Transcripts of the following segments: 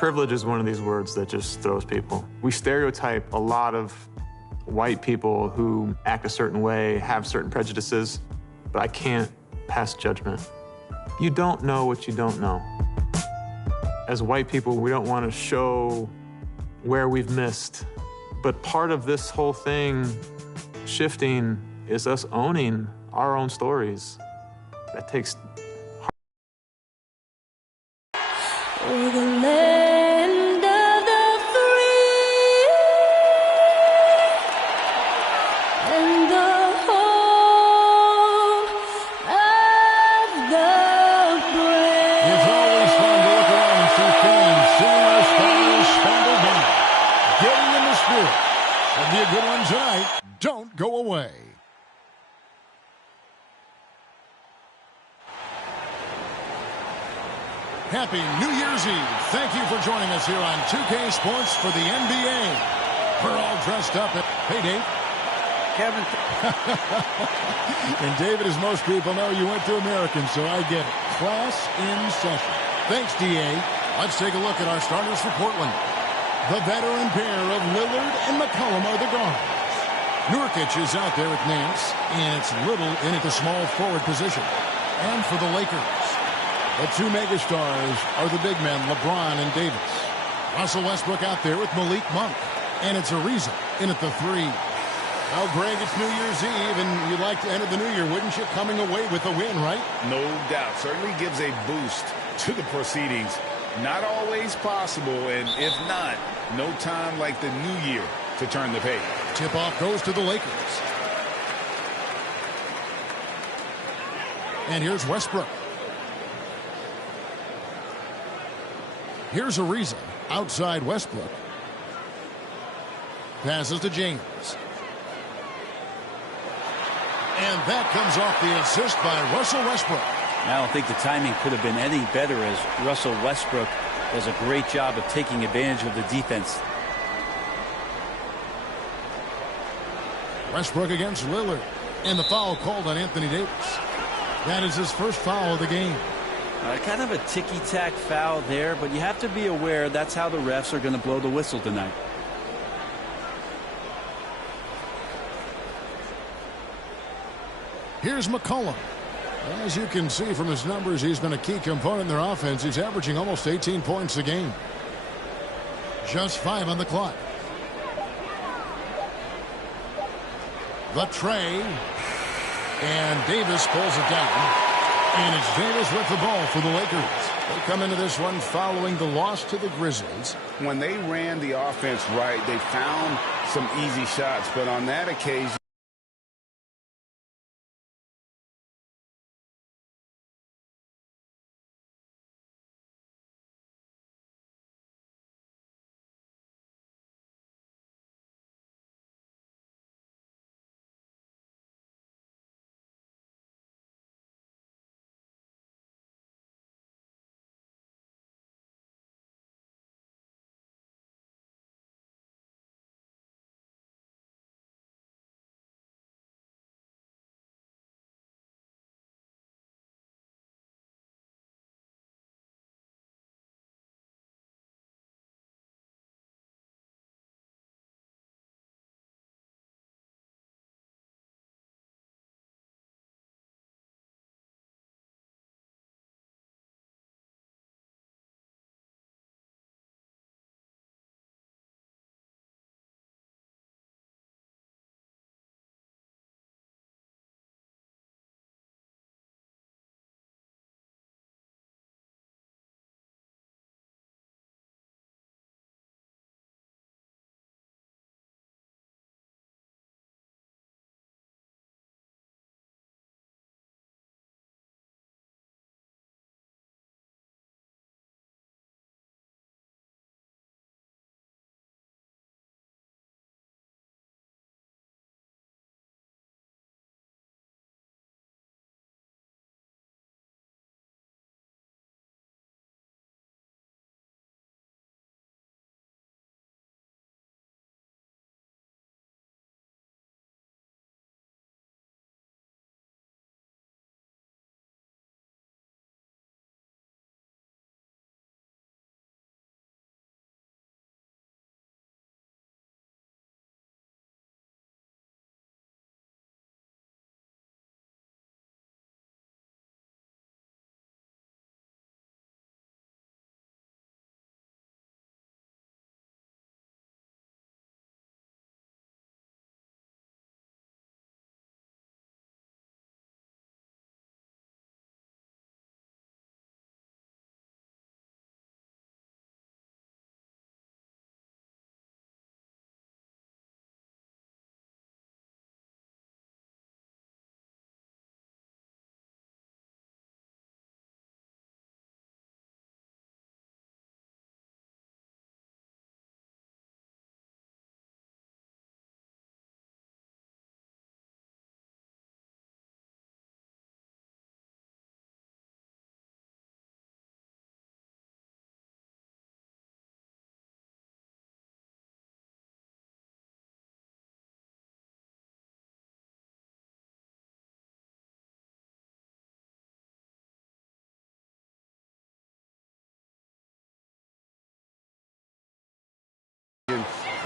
Privilege is one of these words that just throws people. We stereotype a lot of white people who act a certain way, have certain prejudices, but I can't pass judgment. You don't know what you don't know. As white people, we don't want to show where we've missed, but part of this whole thing shifting is us owning our own stories. That takes We're the land of the free and the home of the brave. It's always fun to look around and see fans singing our Stars Spangled Banner. Getting in the spirit. It'll be a good one tonight. Don't go away. Happy New Year's Eve. Thank you for joining us here on 2K Sports for the NBA. We're all dressed up. Hey, Dave. Kevin. And David, as most people know, you went to American, so I get it. Class in session. Thanks, D.A. Let's take a look at our starters for Portland. The veteran pair of Lillard and McCollum are the guards. Nurkic is out there at Nance, and it's Little in at the small forward position. And for the Lakers, the two megastars are the big men, LeBron and Davis. Russell Westbrook out there with Malik Monk. And it's Ariza in at the three. Well, Greg, it's New Year's Eve, and you'd like to enter the new year, wouldn't you? Coming away with a win, right? No doubt. Certainly gives a boost to the proceedings. Not always possible, and if not, no time like the new year to turn the page. Tip-off goes to the Lakers. And here's Westbrook. Here's Ariza outside Westbrook. Passes to James. And that comes off the assist by Russell Westbrook. I don't think the timing could have been any better, as Russell Westbrook does a great job of taking advantage of the defense. Westbrook against Lillard. And the foul called on Anthony Davis. That is his first foul of the game. Kind of a ticky-tack foul there, but you have to be aware that's how the refs are going to blow the whistle tonight. Here's McCollum. As you can see from his numbers, he's been a key component in their offense. He's averaging almost 18 points a game. Just 5 on the clock. The tray. And Davis pulls it down. And it's Davis with the ball for the Lakers. They come into this one following the loss to the Grizzlies. When they ran the offense right, they found some easy shots, but on that occasion,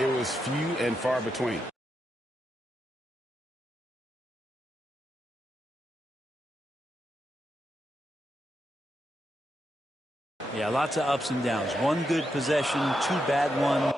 it was few and far between. Yeah, lots of ups and downs. One good possession, two bad ones.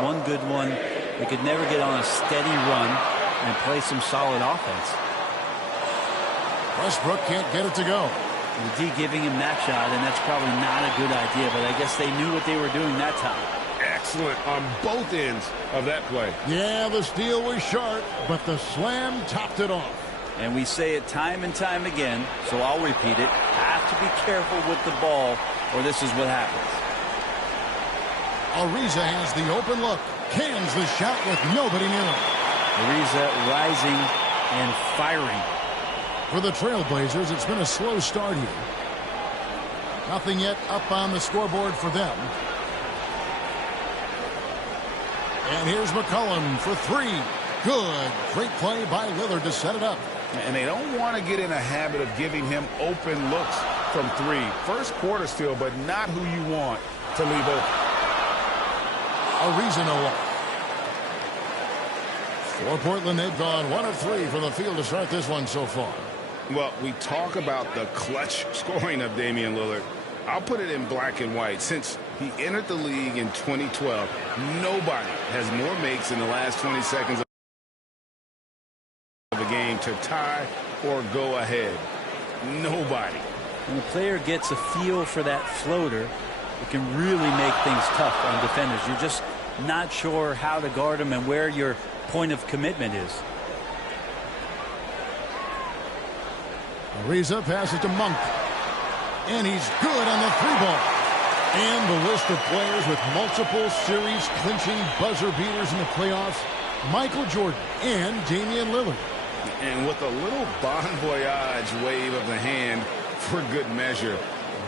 One good one. They could never get on a steady run and play some solid offense. Westbrook can't get it to go. The D giving him that shot, and that's probably not a good idea, but I guess they knew what they were doing that time. Excellent on both ends of that play. Yeah, the steal was sharp, but the slam topped it off. And we say it time and time again, so I'll repeat it. Have to be careful with the ball, or this is what happens. Ariza has the open look. Cans the shot with nobody near him. Ariza rising and firing. For the Trailblazers, it's been a slow start here. Nothing yet up on the scoreboard for them. And here's McCollum for three. Good. Great play by Lillard to set it up. And they don't want to get in a habit of giving him open looks from three. First quarter still, but not who you want to leave open. Ariza no look. For Portland, they've gone 1 of 3 from the field to start this one so far. Well, we talk about the clutch scoring of Damian Lillard. I'll put it in black and white. Since he entered the league in 2012, nobody has more makes in the last 20 seconds of a game to tie or go ahead. Nobody. When a player gets a feel for that floater, it can really make things tough on defenders. You're just not sure how to guard them and where your point of commitment is. Ariza passes to Monk. And he's good on the three ball. And the list of players with multiple series clinching buzzer beaters in the playoffs: Michael Jordan and Damian Lillard. And with a little bon voyage wave of the hand for good measure,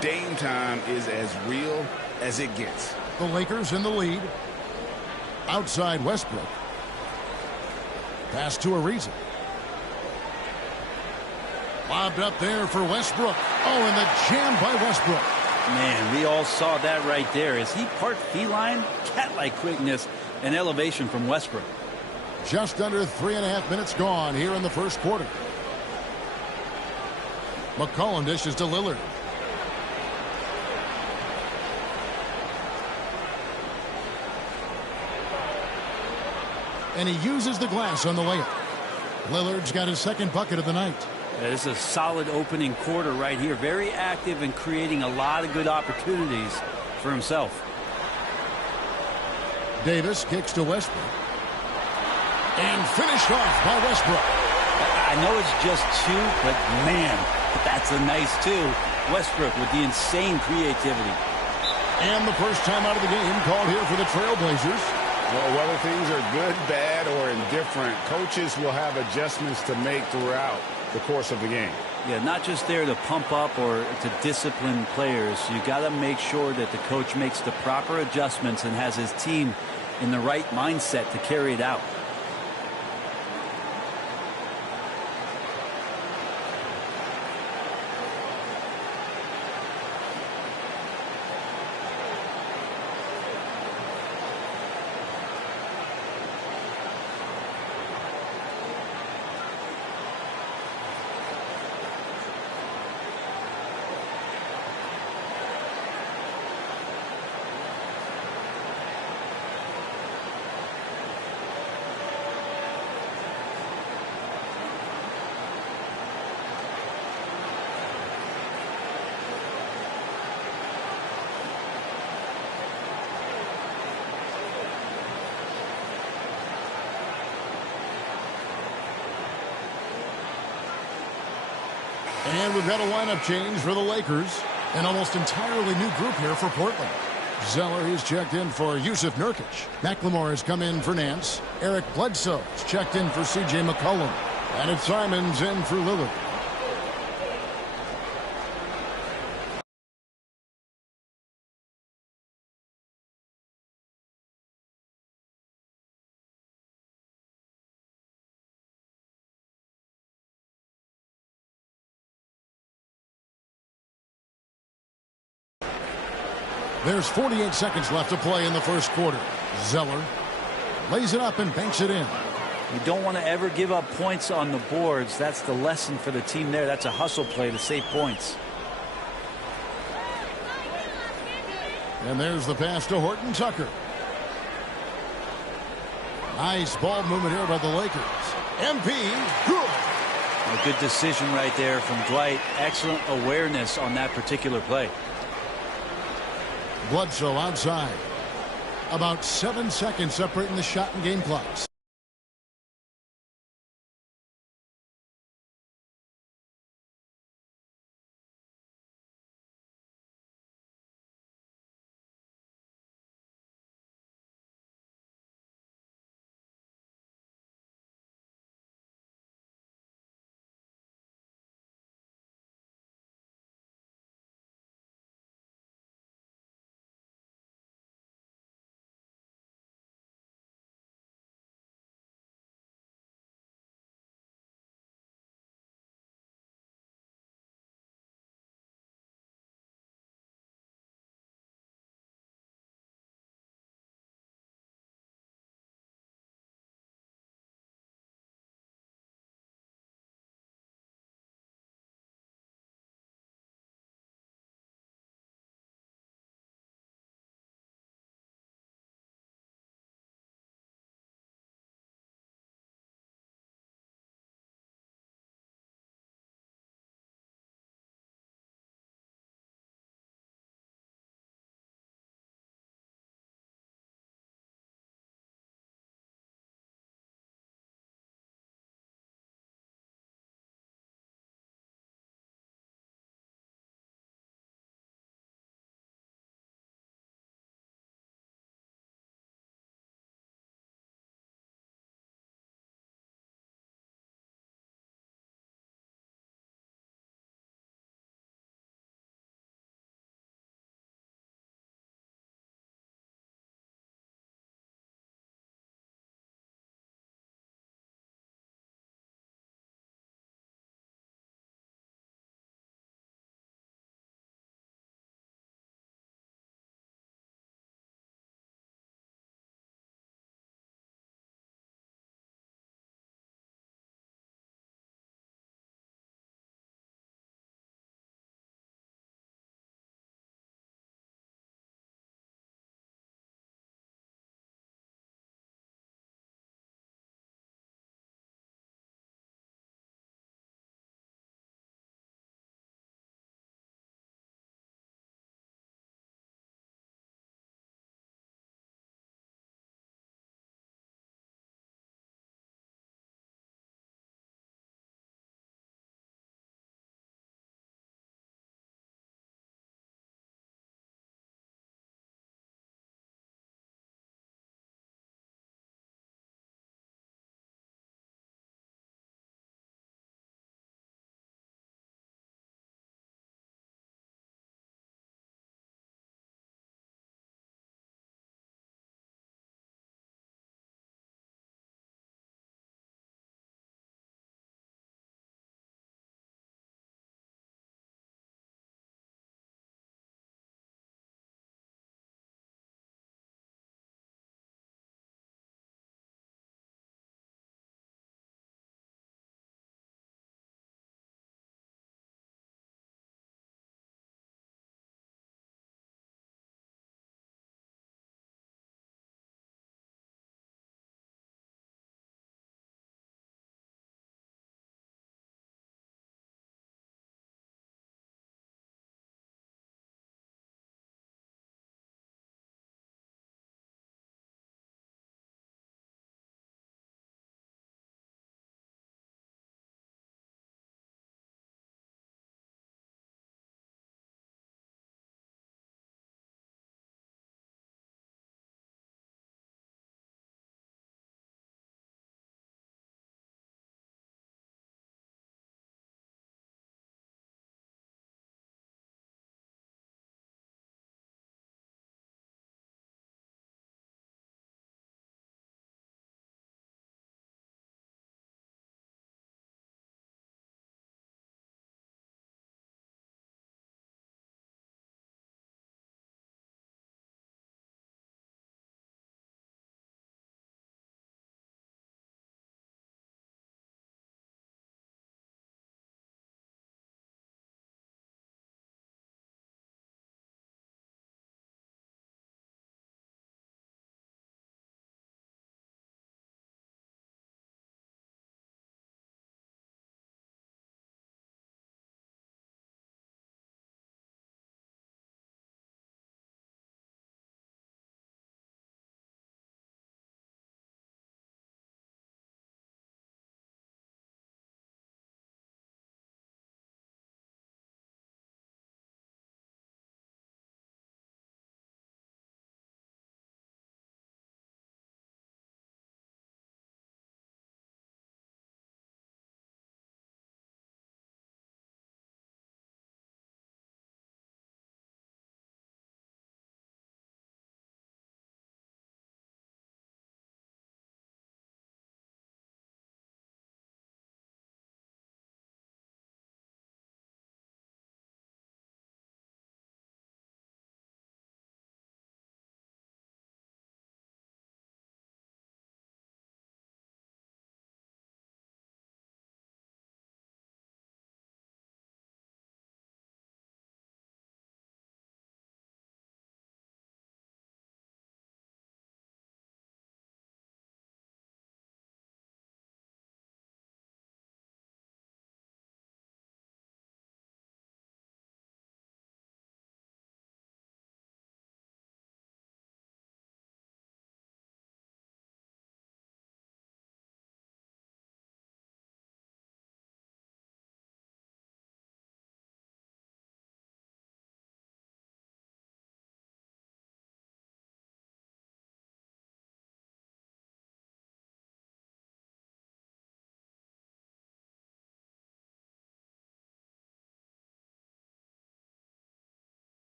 Dame time is as real as it gets. The Lakers in the lead. Outside Westbrook. Pass to Ariza. Lobbed up there for Westbrook. Oh, and the jam by Westbrook. Man, we all saw that right there. Is he part feline? Cat-like quickness and elevation from Westbrook. Just under 3.5 minutes gone here in the first quarter. McCollum dishes to Lillard. And he uses the glass on the layup. Lillard's got his second bucket of the night. This is a solid opening quarter right here. Very active and creating a lot of good opportunities for himself. Davis kicks to Westbrook. And finished off by Westbrook. I know it's just two, but man, that's a nice two. Westbrook with the insane creativity. And the first time out of the game called here for the Trailblazers. Well, whether things are good, bad, or indifferent, coaches will have adjustments to make throughout the course of the game. Yeah, not just there to pump up or to discipline players. You got to make sure that the coach makes the proper adjustments and has his team in the right mindset to carry it out. And we've got a lineup change for the Lakers. An almost entirely new group here for Portland. Zeller, he's checked in for Yusuf Nurkic. McLemore has come in for Nance. Eric Bledsoe's checked in for C.J. McCollum. And it's Simons in for Lillard. There's 48 seconds left to play in the first quarter. Zeller lays it up and banks it in. You don't want to ever give up points on the boards. That's the lesson for the team there. That's a hustle play to save points. And there's the pass to Horton Tucker. Nice ball movement here by the Lakers. MP, good. A good decision right there from Dwight. Excellent awareness on that particular play. Bledsoe outside. About 7 seconds separating the shot and game clocks.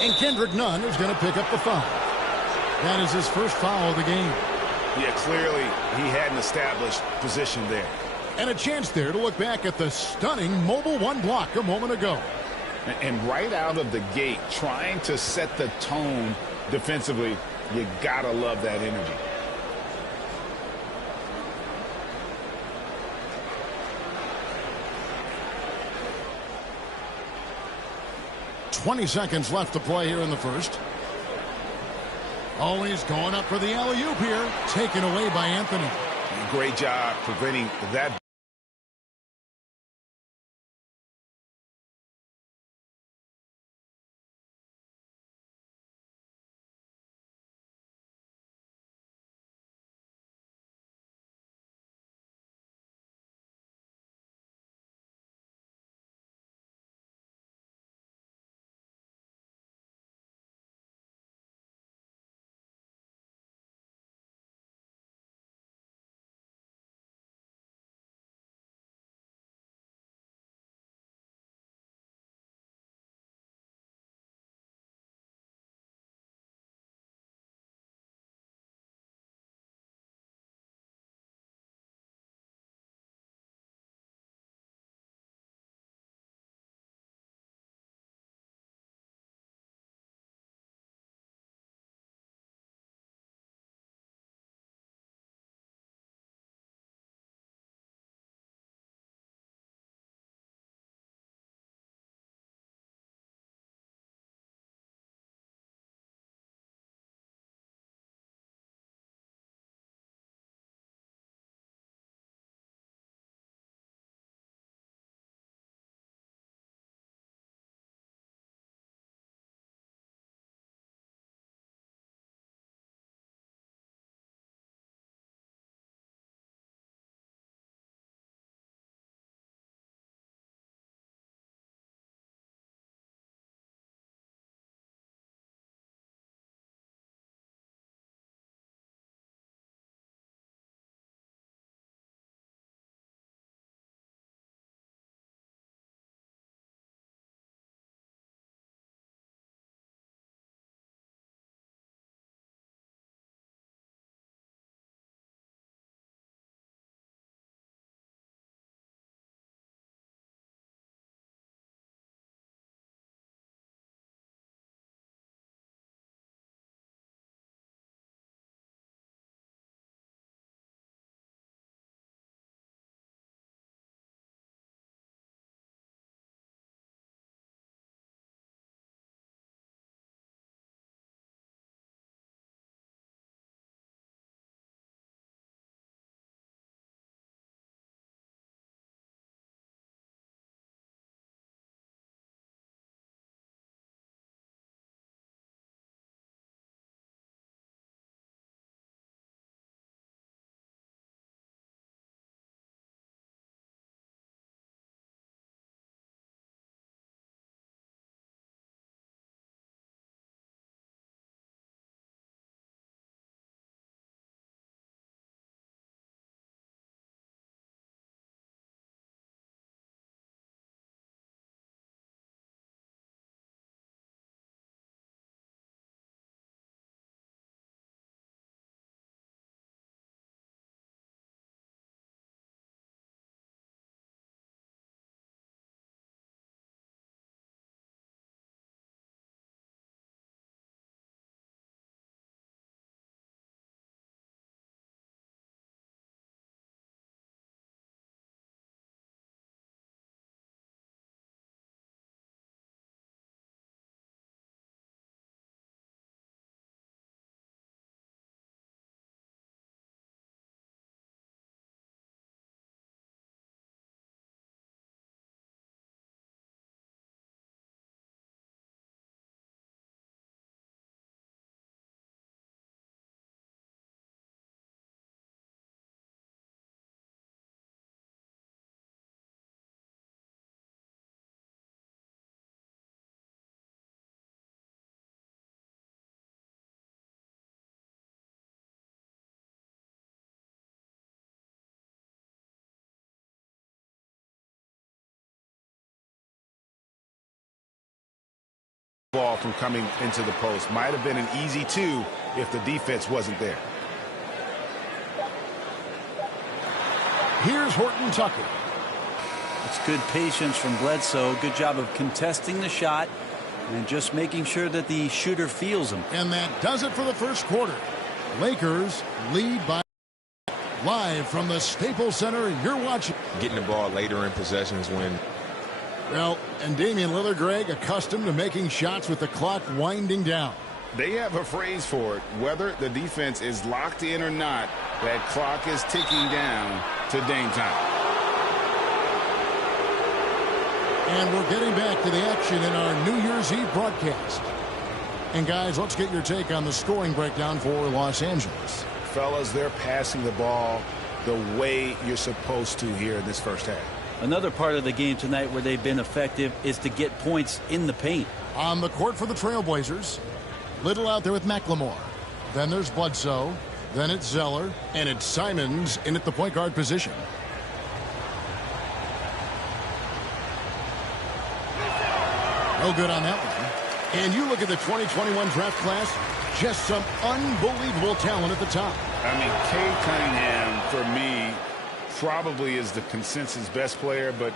And Kendrick Nunn is going to pick up the foul. That is his first foul of the game. Yeah, clearly he had an established position there. And a chance there to look back at the stunning mobile one block a moment ago. And right out of the gate, trying to set the tone defensively, you gotta love that energy. "20 seconds left to play here in the first. Oh, he's going up for the alley-oop here. Taken away by Anthony. Great job preventing that ball from coming into the post. Might have been an easy 2 if the defense wasn't there. Here's Horton Tucker. It's good patience from Bledsoe. Good job of contesting the shot and just making sure that the shooter feels him. And that does it for the first quarter. Lakers lead by. Live from the Staples Center, you're watching. Getting the ball later in possessions when. Well, and Damian Lillard, Greg, accustomed to making shots with the clock winding down. They have a phrase for it. Whether the defense is locked in or not, that clock is ticking down to Dame time. And we're getting back to the action in our New Year's Eve broadcast. And guys, let's get your take on the scoring breakdown for Los Angeles. Fellas, they're passing the ball the way you're supposed to here in this first half. Another part of the game tonight where they've been effective is to get points in the paint. On the court for the Trailblazers, Little out there with McLemore. Then there's Bledsoe. Then it's Zeller. And it's Simons in at the point guard position. No good on that one. And you look at the 2021 draft class, just some unbelievable talent at the top. I mean, Cade Cunningham, for me, probably is the consensus best player. But,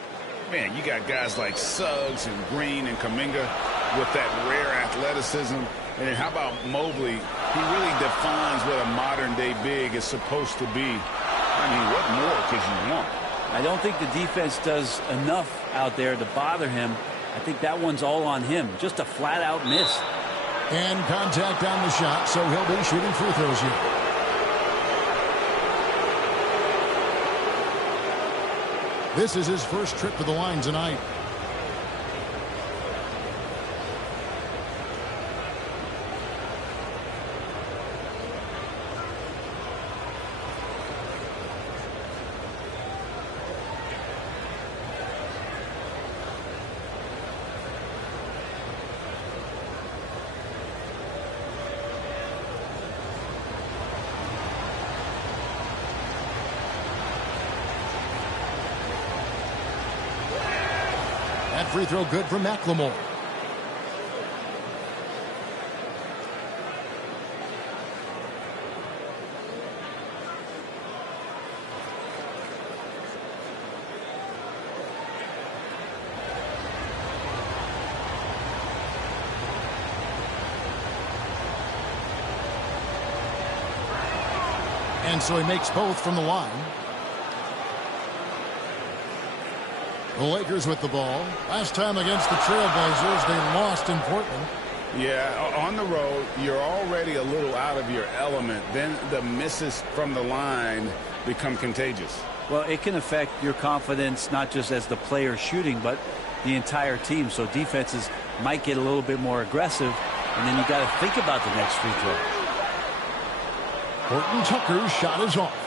man, you got guys like Suggs and Green and Kuminga with that rare athleticism. And then how about Mobley? He really defines what a modern-day big is supposed to be. I mean, what more could you want? I don't think the defense does enough out there to bother him. I think that one's all on him. Just a flat-out miss. And contact on the shot, so he'll be shooting free throws here. This is his first trip to the line tonight. That free throw good for McLemore. And so he makes both from the line. The Lakers with the ball. Last time against the Trailblazers, they lost in Portland. Yeah, on the road, you're already a little out of your element. Then the misses from the line become contagious. Well, it can affect your confidence, not just as the player shooting, but the entire team. So defenses might get a little bit more aggressive, and then you got to think about the next free throw. Horton Tucker's shot is off.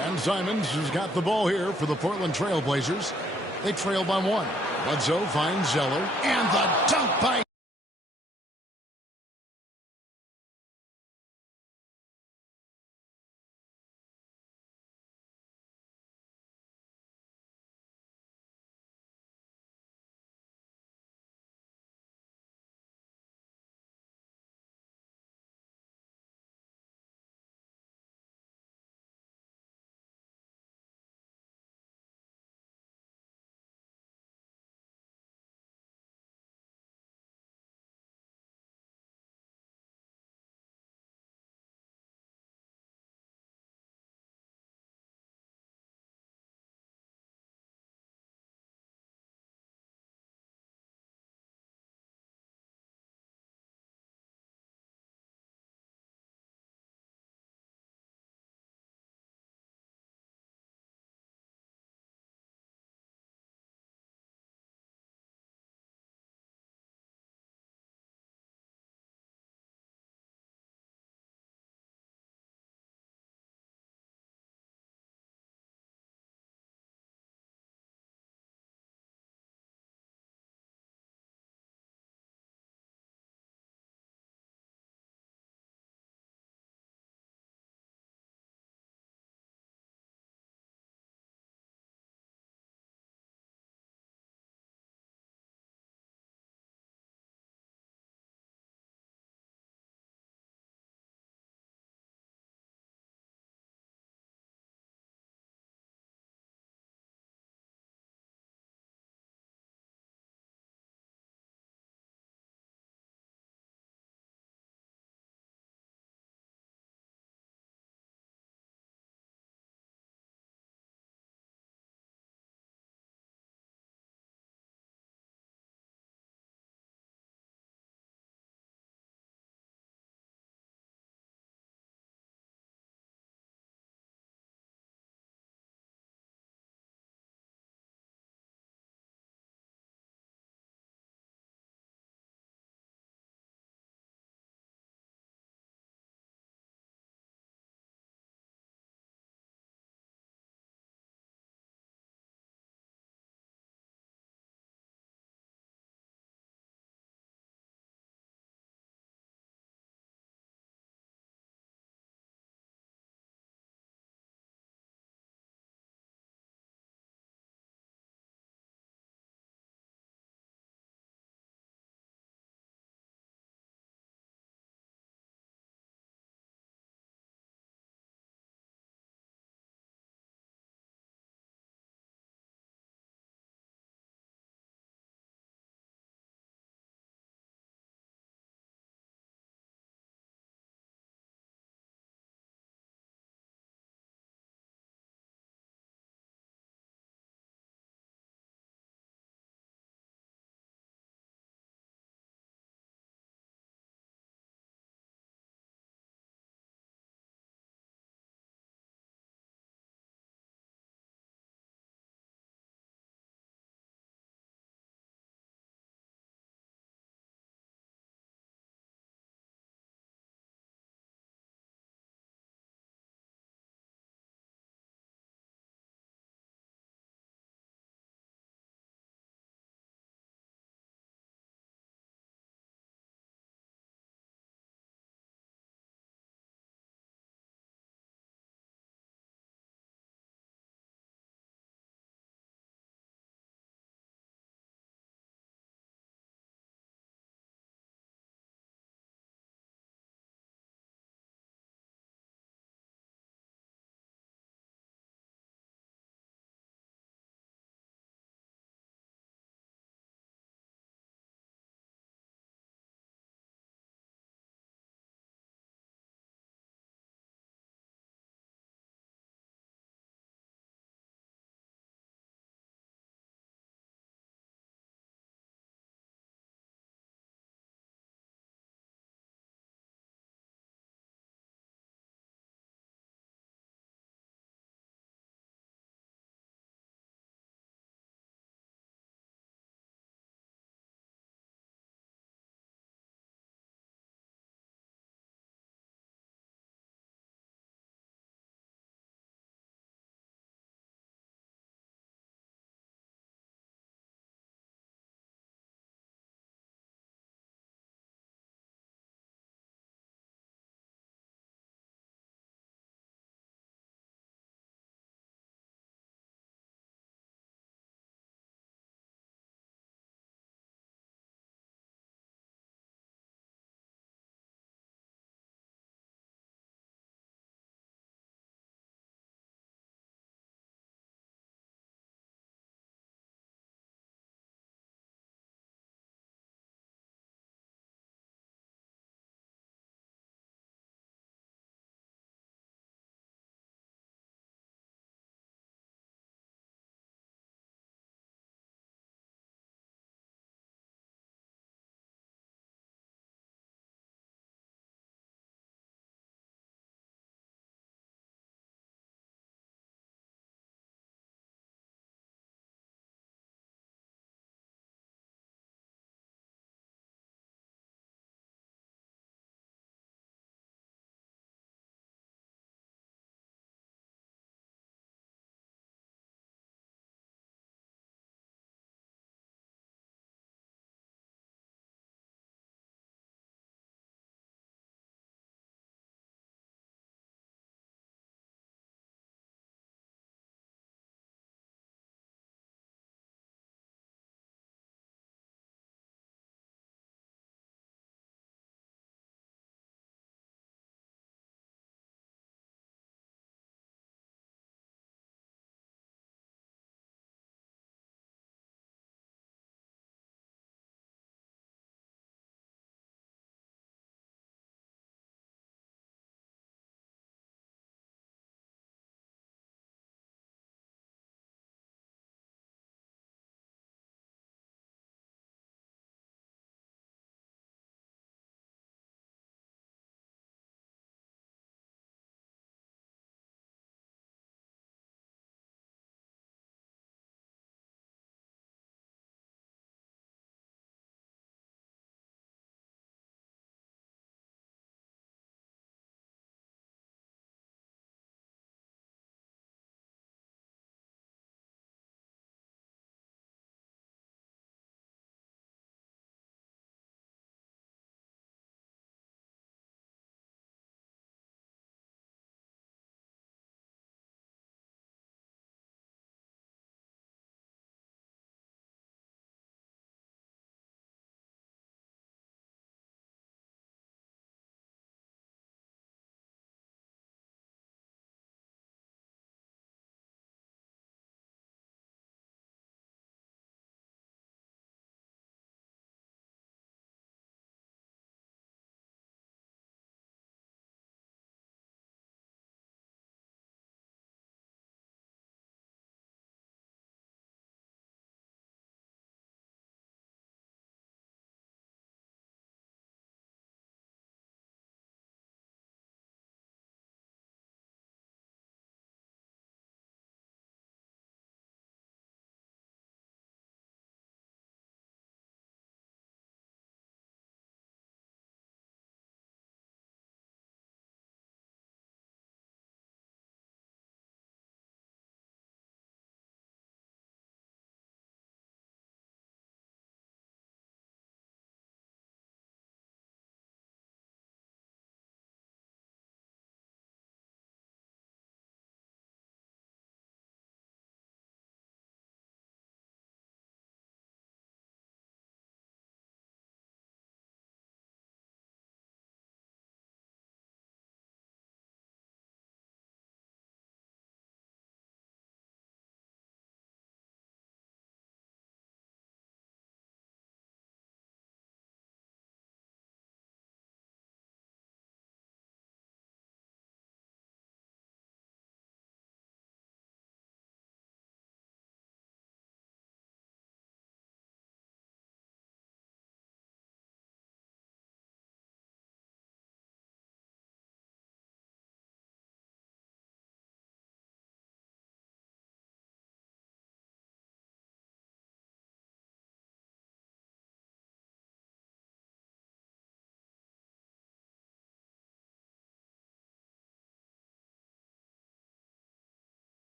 And Simons has got the ball here for the Portland Trailblazers. They trail by one. Bledsoe finds Zeller. And the dunk by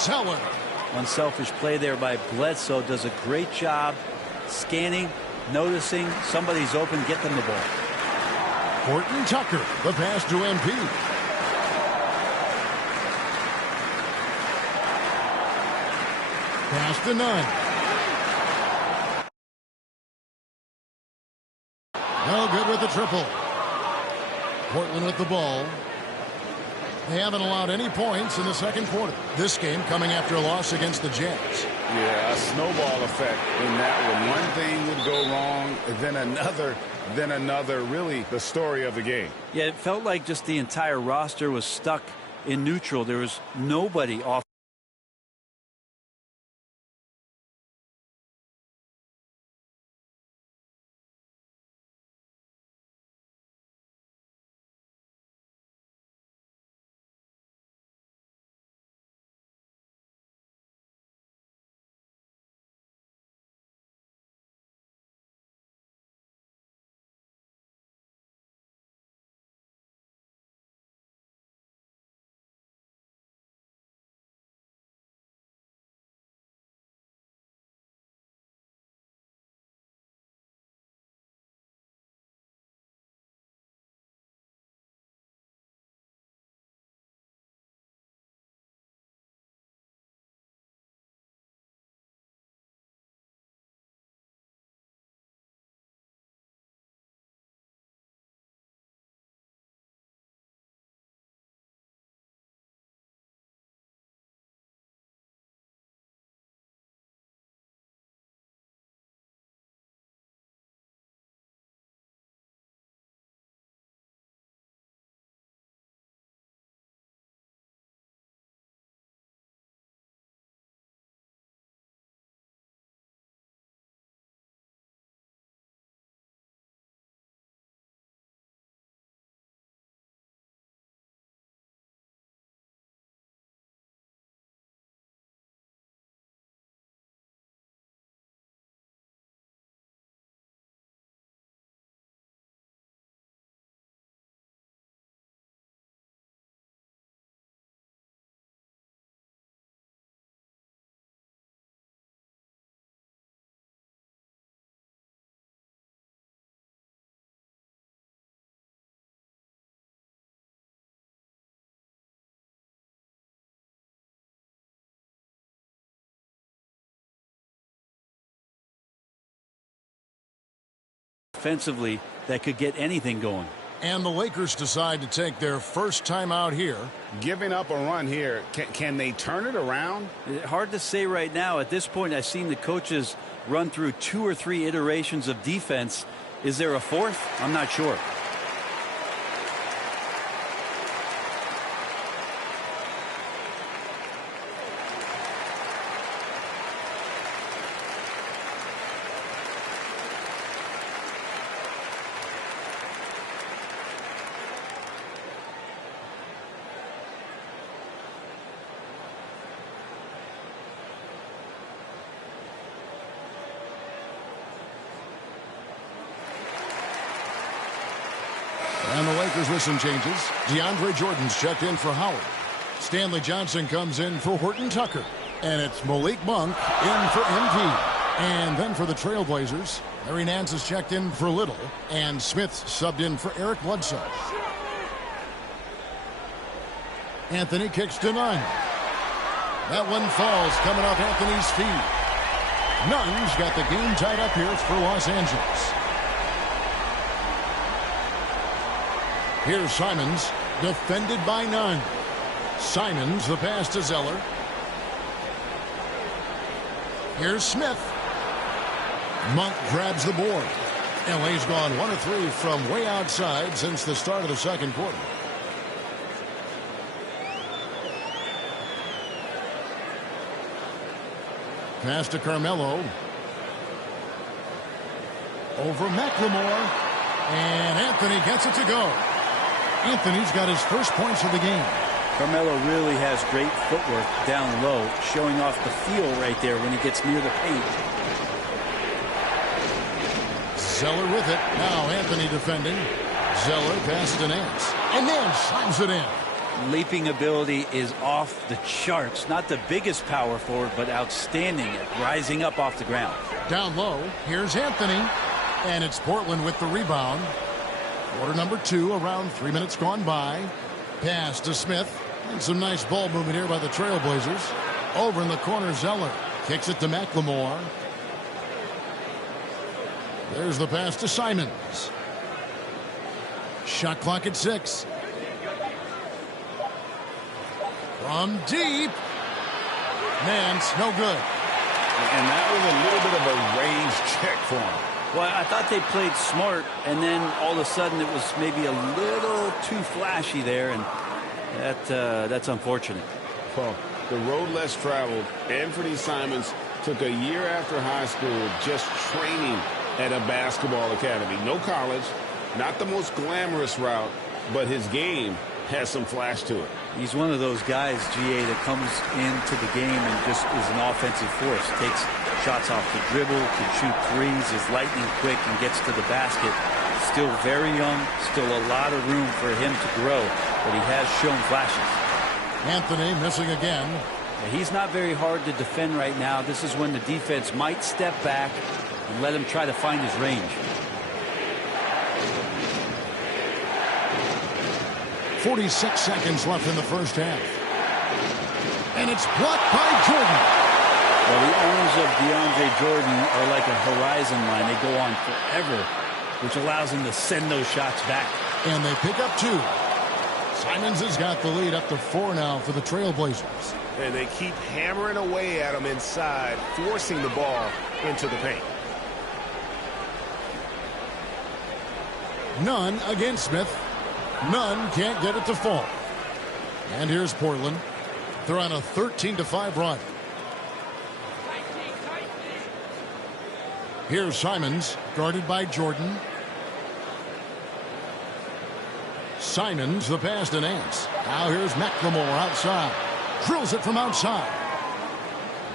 Zeller. Unselfish play there by Bledsoe. Does a great job scanning, noticing somebody's open, get them the ball. Horton Tucker, the pass to MP. Pass to Nunn. No good with the triple. Portland with the ball. They haven't allowed any points in the second quarter. This game coming after a loss against the Jazz. Yeah, a snowball effect in that one. One thing would go wrong, then another. Really the story of the game. Yeah, it felt like just the entire roster was stuck in neutral. There was nobody off. Offensively, that could get anything going. And the Lakers decide to take their first time out here. Giving up a run here, can they turn it around? Hard to say right now. At this point, I've seen the coaches run through 2 or 3 iterations of defense. Is there a fourth? I'm not sure. And the Lakers with some changes. DeAndre Jordan's checked in for Howard. Stanley Johnson comes in for Horton Tucker. And it's Malik Monk in for MP. And then for the Trailblazers, Larry Nance is checked in for Little. And Smith subbed in for Eric Bledsoe. Anthony kicks to Nunn. That one falls coming off Anthony's feet. Nunn's got the game tied up here for Los Angeles. Here's Simons, defended by Nunn. Simons, the pass to Zeller. Here's Smith. Monk grabs the board. LA's gone 1 of 3 from way outside since the start of the second quarter. Pass to Carmelo. Over McLemore. And Anthony gets it to go. Anthony's got his first points of the game. Carmelo really has great footwork down low, showing off the feel right there when he gets near the paint. Zeller with it. Now Anthony defending. Zeller passes to Nance. And Nance slams it in. leaping ability is off the charts. Not the biggest power forward, but outstanding at rising up off the ground. Down low, here's Anthony. And it's Portland with the rebound. Quarter number 2, around 3 minutes gone by. Pass to Smith. And some nice ball movement here by the Trailblazers. Over in the corner, Zeller kicks it to McLemore. There's the pass to Simons. Shot clock at 6. From deep. Nance, no good. And that was a little bit of a range check for him. Well, I thought they played smart, and then all of a sudden it was maybe a little too flashy there, and that's unfortunate. Well, the road less traveled. Anthony Simons took a year after high school just training at a basketball academy. No college, not the most glamorous route, but his game has some flash to it. He's one of those guys, GA, that comes into the game and just is an offensive force. Takes shots off the dribble, can shoot threes, is lightning quick, and gets to the basket. Still very young, still a lot of room for him to grow, but he has shown flashes. Anthony missing again. He's not very hard to defend right now. This is when the defense might step back and let him try to find his range. 46 seconds left in the first half. And it's blocked by Jordan. Well, the owners of DeAndre Jordan are like a horizon line. They go on forever, which allows them to send those shots back. And they pick up 2. Simons has got the lead up to 4 now for the Trailblazers. And they keep hammering away at him inside, forcing the ball into the paint. None against Smith. None can't get it to fall. And here's Portland. They're on a 13-5 run. Here's Simons, guarded by Jordan. Simons, the pass to Nance. Now here's McLemore outside. Drills it from outside.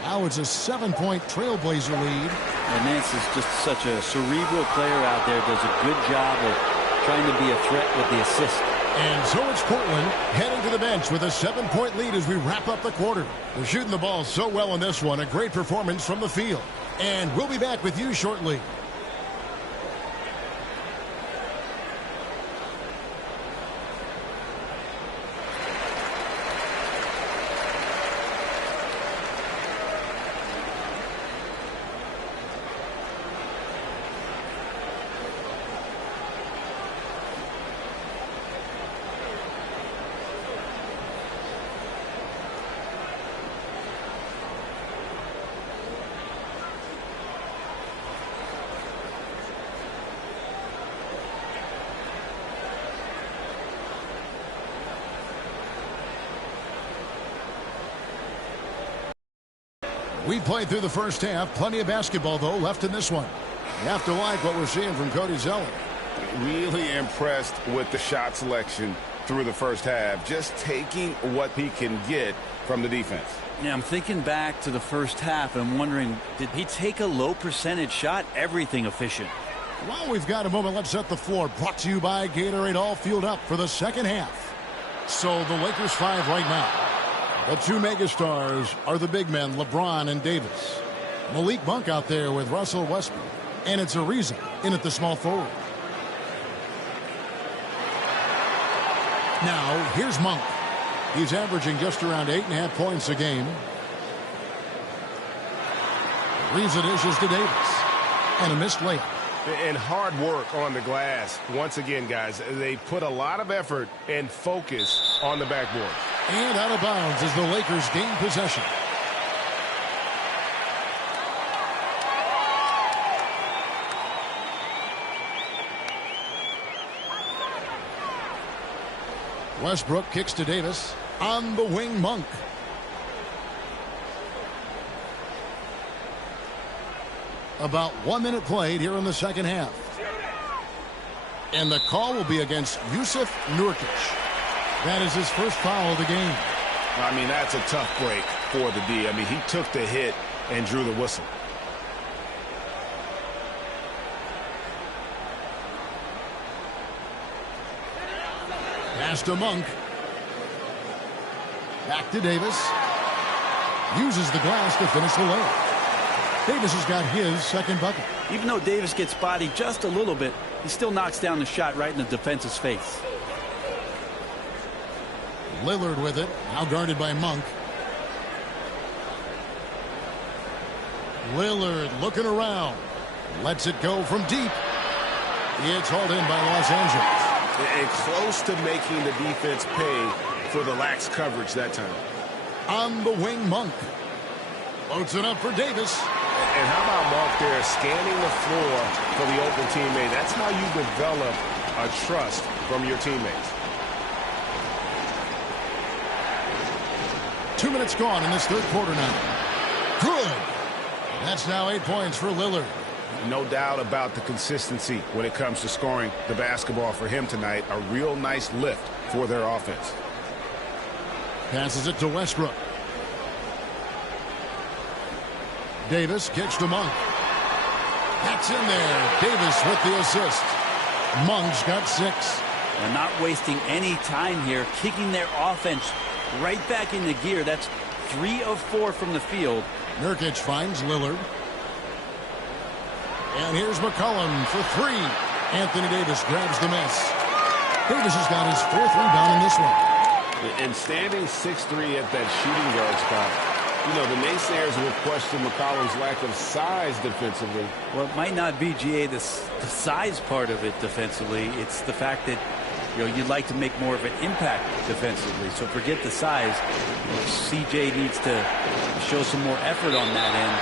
Now it's a 7-point Trailblazer lead. And Nance is just such a cerebral player out there. Does a good job of trying to be a threat with the assist. And so it's Portland heading to the bench with a 7-point lead as we wrap up the quarter. They're shooting the ball so well in this one. A great performance from the field. And we'll be back with you shortly. We played through the first half. Plenty of basketball, though, left in this one. You have to like what we're seeing from Cody Zeller. Really impressed with the shot selection through the first half. Just taking what he can get from the defense. Yeah, I'm thinking back to the first half and wondering, did he take a low percentage shot? Everything efficient. While we've got a moment, let's set the floor. Brought to you by Gatorade, all fueled up for the second half. So the Lakers 5 right now. The 2 megastars are the big men, LeBron and Davis. Malik Monk out there with Russell Westbrook. And it's Ariza in at the small forward. Now, here's Monk. He's averaging just around 8.5 points a game. Ariza dishes to Davis. And a missed layup. And hard work on the glass. Once again, guys, they put a lot of effort and focus on the backboard. And out of bounds as the Lakers gain possession. Westbrook kicks to Davis. On the wing, Monk. About 1 minute played here in the second half. And the call will be against Yusuf Nurkic. That is his first foul of the game. I mean, that's a tough break for the D. I mean, he took the hit and drew the whistle. Pass to Monk. Back to Davis. Uses the glass to finish the layup. Davis has got his second bucket. Even though Davis gets bodied just a little bit, he still knocks down the shot right in the defense's face. Lillard with it. Now guarded by Monk. Lillard looking around. Lets it go from deep. It's hauled in by Los Angeles. And close to making the defense pay for the lax coverage that time. On the wing, Monk. Loads it up for Davis. And how about Monk there scanning the floor for the open teammate? That's how you develop a trust from your teammates. 2 minutes gone in this third quarter now. Good. That's now 8 points for Lillard. No doubt about the consistency when it comes to scoring the basketball for him tonight. A real nice lift for their offense. Passes it to Westbrook. Davis kicks to Monk. That's in there. Davis with the assist. Monk's got 6. They're not wasting any time here, kicking their offense right back into gear. That's 3 of 4 from the field. Nurkic finds Lillard. And here's McCollum for 3. Anthony Davis grabs the miss. Davis has got his 4th rebound in this one. And standing 6'3" at that shooting guard spot, you know, the naysayers will question McCollum's lack of size defensively. Well, it might not be, GA, the size part of it defensively. It's the fact that, you know, you'd like to make more of an impact defensively. So forget the size. You know, CJ needs to show some more effort on that end.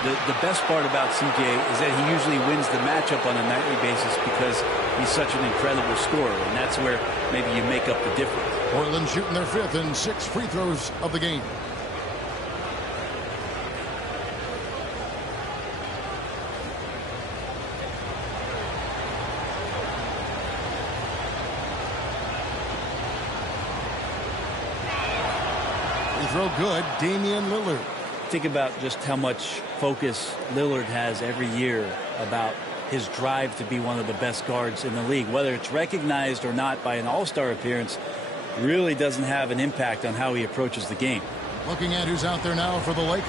The best part about CJ is that he usually wins the matchup on a nightly basis because he's such an incredible scorer, and that's where maybe you make up the difference. Portland shooting their 5th and 6th free throws of the game. Free throw good. Damian Lillard. Think about just how much focus Lillard has every year about his drive to be one of the best guards in the league. Whether it's recognized or not by an all-star appearance really doesn't have an impact on how he approaches the game. Looking at who's out there now for the Lakers.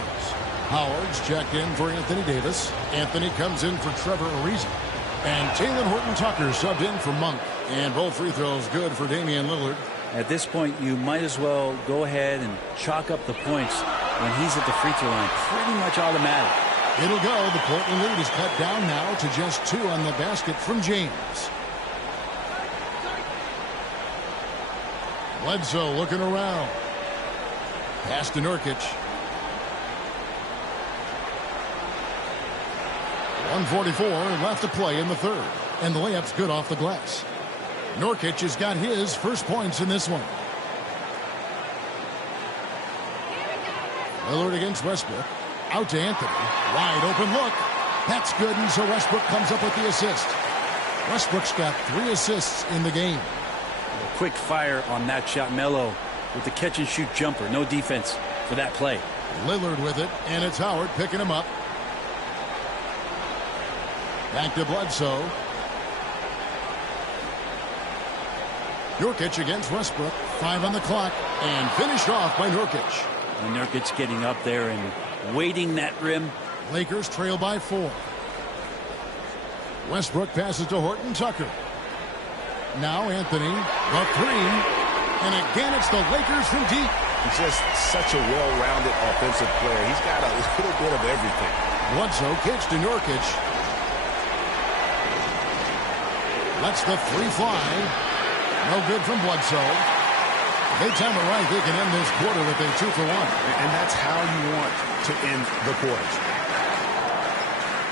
Howard's checked in for Anthony Davis. Anthony comes in for Trevor Ariza. And Taylor Horton-Tucker subbed in for Monk. And both free throws good for Damian Lillard. At this point, you might as well go ahead and chalk up the points when he's at the free throw line. Pretty much automatic. It'll go. The Portland lead is cut down now to just 2 on the basket from James. Bledsoe looking around. Pass to Nurkic. 1:44 left to play in the third. And the layup's good off the glass. Nurkic has got his first points in this one. Lillard against Westbrook. Out to Anthony. Wide open look. That's good, and so Westbrook comes up with the assist. Westbrook's got 3 assists in the game. A quick fire on that shot. Melo with the catch-and-shoot jumper. No defense for that play. Lillard with it, and it's Howard picking him up. Back to Bledsoe. Nurkic against Westbrook. 5 on the clock, and finished off by Nurkic. And Nurkic getting up there and waiting that rim. Lakers trail by 4. Westbrook passes to Horton-Tucker. Now Anthony, the 3. And again, it's the Lakers from deep. He's just such a well-rounded offensive player. He's got a little bit of everything. Bledsoe kicks to Nurkic. Lets the 3 fly. No good from Bledsoe. They time it right, they can end this quarter with a 2 for 1. And that's how you want to end the quarters.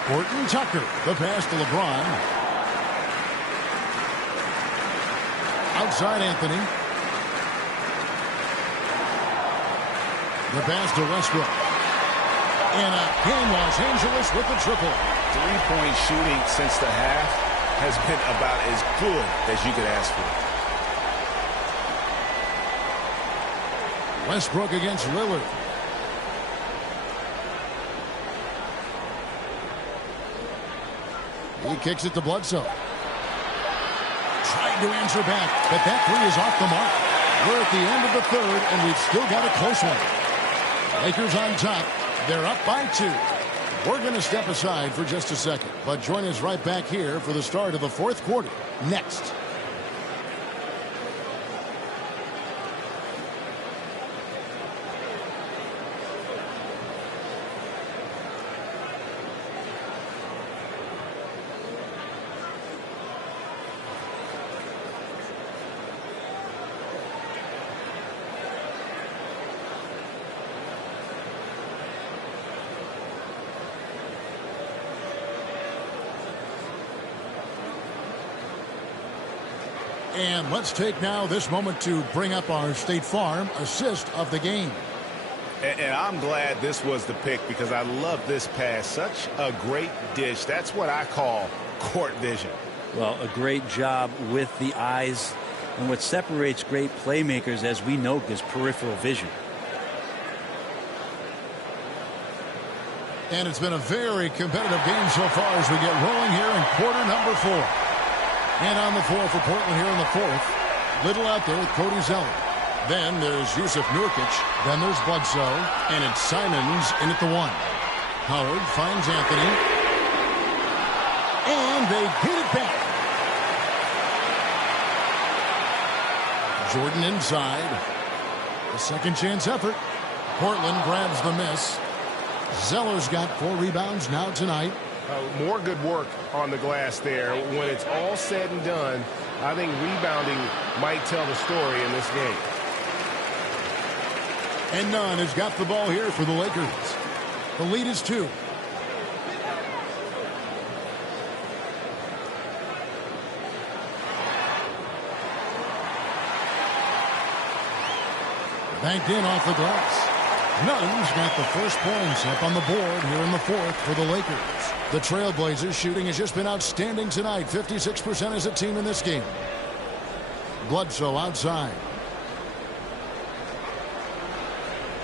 Horton-Tucker, the pass to LeBron. Outside Anthony. The pass to Westbrook. And again, Los Angeles with the triple. 3-point shooting since the half has been about as good as you could ask for. Westbrook against Lillard. He kicks it to Bledsoe. Tried to answer back, but that 3 is off the mark. We're at the end of the third, and we've still got a close one. Lakers on top. They're up by 2. We're going to step aside for just a second, but join us right back here for the start of the fourth quarter. Next. And let's take now this moment to bring up our State Farm assist of the game. And I'm glad this was the pick because I love this pass. Such a great dish. That's what I call court vision. Well, a great job with the eyes. And what separates great playmakers, as we know, is peripheral vision. And it's been a very competitive game so far as we get rolling here in quarter number 4. And on the floor for Portland here in the fourth. Little out there with Cody Zeller. Then there's Yusuf Nurkic. Then there's Bledsoe. And it's Simons in at the 1. Howard finds Anthony. And they get it back. Jordan inside. A second chance effort. Portland grabs the miss. Zeller's got 4 rebounds now tonight. More good work on the glass there. When it's all said and done, I think rebounding might tell the story in this game. And Nunn has got the ball here for the Lakers. The lead is 2. Banked in off the glass. Nunn's got the first points up on the board here in the fourth for the Lakers. The Trailblazers shooting has just been outstanding tonight. 56% as a team in this game. Bledsoe outside.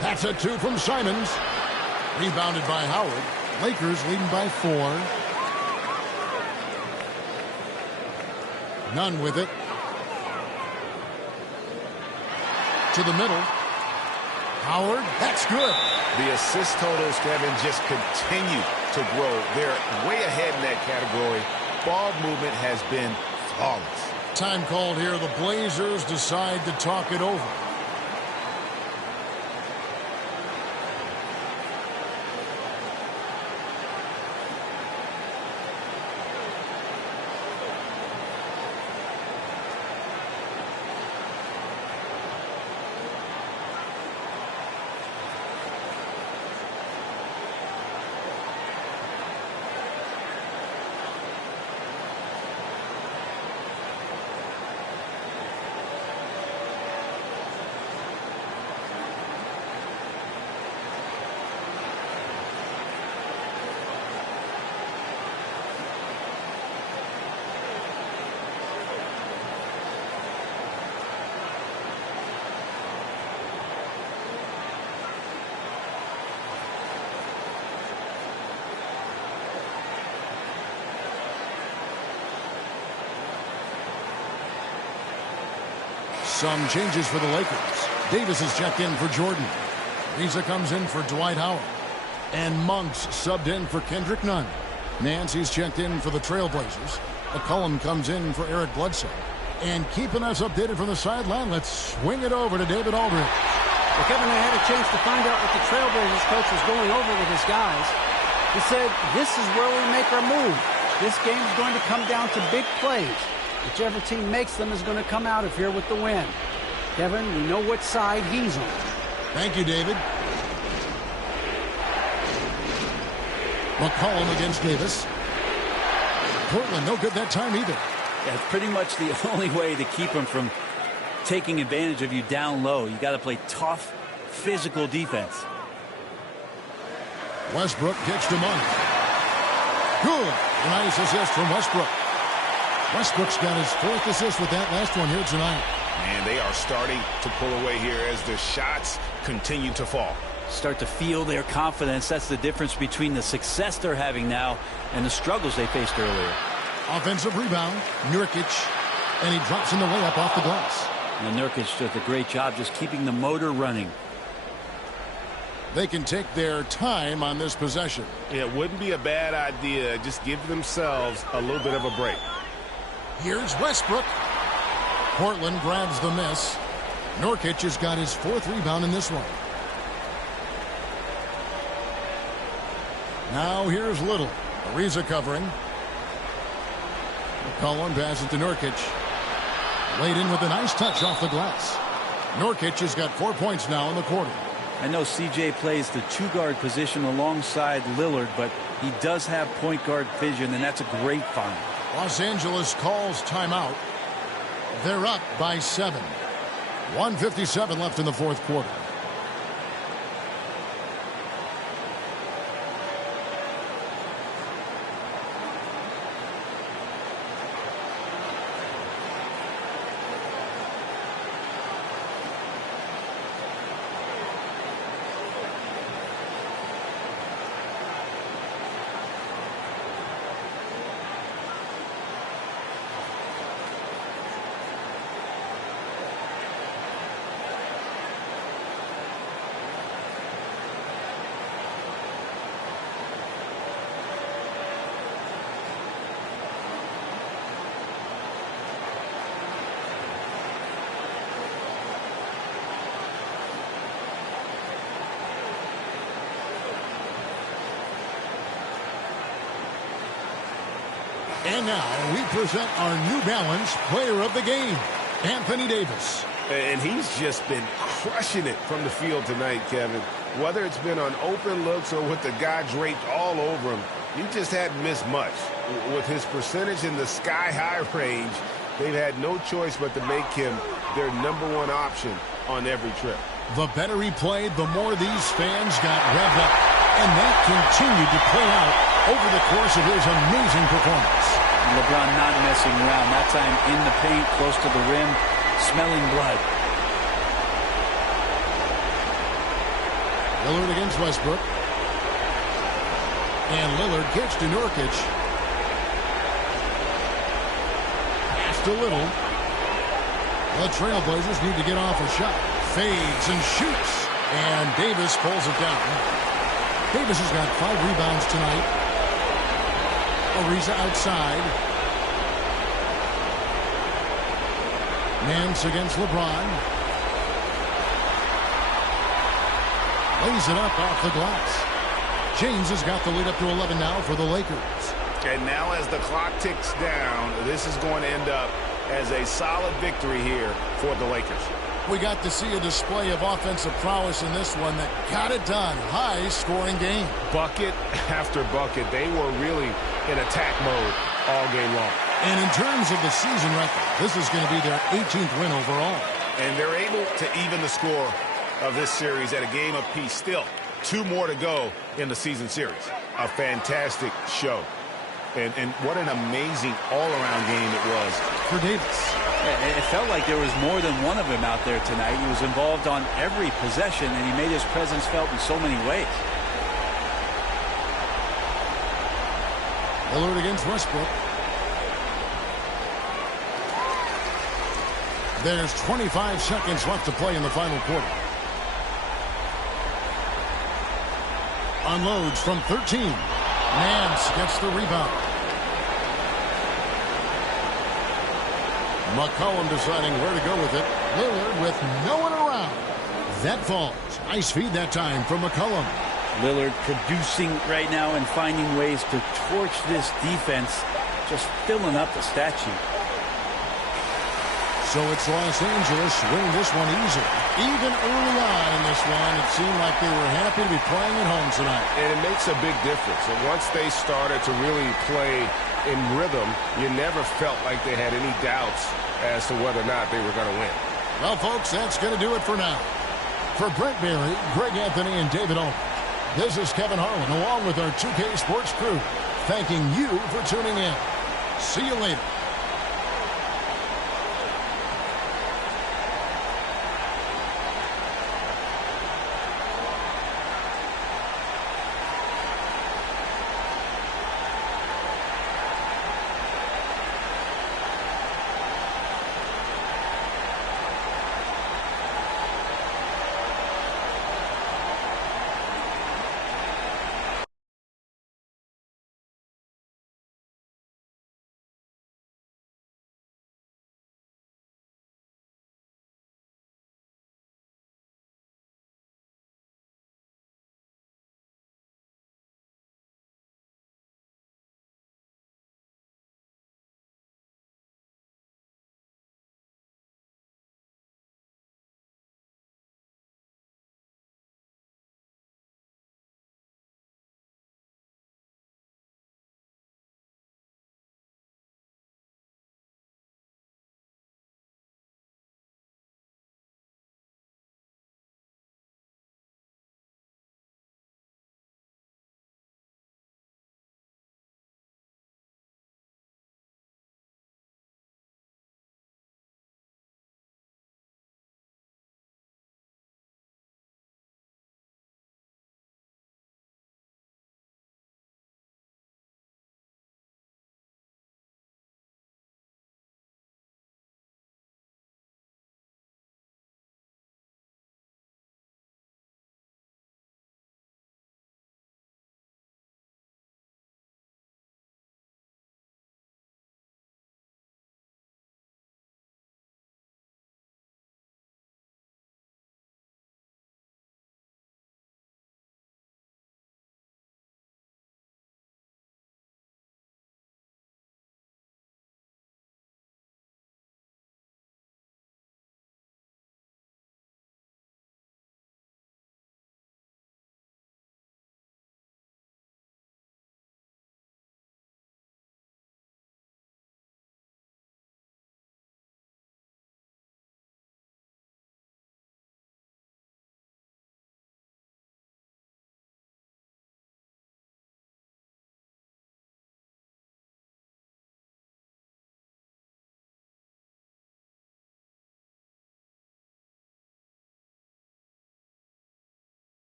That's a 2 from Simons. Rebounded by Howard. Lakers leading by 4. Nunn with it. To the middle. Howard, that's good. The assist totals, Kevin, just continue to grow. They're way ahead in that category. Ball movement has been flawless. Time called here. The Blazers decide to talk it over. Some changes for the Lakers. Davis is checked in for Jordan. Reza comes in for Dwight Howard. And Monk's subbed in for Kendrick Nunn. Nancy's checked in for the Trailblazers. McCollum comes in for Eric Bledsoe. And keeping us updated from the sideline, let's swing it over to David Aldridge. Well, Kevin, I had a chance to find out what the Trailblazers coach was going over with his guys. He said, this is where we make our move. This game is going to come down to big plays. Whichever team makes them is going to come out of here with the win. Kevin, we know what side he's on. Thank you, David. McCollum against Davis. Portland, no good that time either. That's pretty much the only way to keep him from taking advantage of you down low. You got to play tough, physical defense. Westbrook gets to Monk. Good. A nice assist from Westbrook. Westbrook's got his 4th assist with that last one here tonight. And they are starting to pull away here as the shots continue to fall. Start to feel their confidence. That's the difference between the success they're having now and the struggles they faced earlier. Offensive rebound. Nurkic. And he drops in the layup off the glass. And Nurkic does a great job just keeping the motor running. They can take their time on this possession. It wouldn't be a bad idea. Just give themselves a little bit of a break. Here's Westbrook. Portland grabs the miss. Nurkic has got his 4th rebound in this one. Now here's Little. Ariza covering. McCollum passes to Nurkic. Laid in with a nice touch off the glass. Nurkic has got 4 points now in the quarter. I know CJ plays the 2-guard position alongside Lillard, but he does have point guard vision, and that's a great find. Los Angeles calls timeout. They're up by 7. 1:57 left in the 4th quarter. And now we present our New Balance Player of the Game, Anthony Davis. And he's just been crushing it from the field tonight, Kevin. Whether it's been on open looks or with the guy draped all over him, he just hadn't missed much. With his percentage in the sky-high range, they've had no choice but to make him their #1 option on every trip. The better he played, the more these fans got revved up. And that continued to play out over the course of his amazing performance. LeBron not messing around. That time in the paint, close to the rim, smelling blood. Lillard against Westbrook. And Lillard gets to Nurkic. Pass to Little. The Trailblazers need to get off a shot. Fades and shoots. And Davis pulls it down. Davis has got 5 rebounds tonight. Ariza outside. Nance against LeBron. Lays it up off the glass. James has got the lead up to 11 now for the Lakers. And now as the clock ticks down, this is going to end up as a solid victory here for the Lakers. We got to see a display of offensive prowess in this one that got it done. High-scoring game. Bucket after bucket. They were really in attack mode all game long. And in terms of the season record, this is going to be their 18th win overall. And they're able to even the score of this series at a game apiece. Still, 2 more to go in the season series. A fantastic show. And what an amazing all-around game it was for Davis. It felt like there was more than one of them out there tonight. He was involved on every possession, and he made his presence felt in so many ways. Lillard against Westbrook. There's 25 seconds left to play in the final quarter. Unloads from 13. Nance gets the rebound. McCollum deciding where to go with it. Lillard with no one around. That falls. Nice feed that time from McCollum. Lillard producing right now and finding ways to torch this defense, just filling up the stat sheet. So it's Los Angeles winning this one easy. Even early on in this one, it seemed like they were happy to be playing at home tonight. And it makes a big difference. And once they started to really play in rhythm, you never felt like they had any doubts as to whether or not they were going to win. Well, folks, that's going to do it for now. For Brent Berry, Greg Anthony, and David Owen, this is Kevin Harlan, along with our 2K Sports crew, thanking you for tuning in. See you later.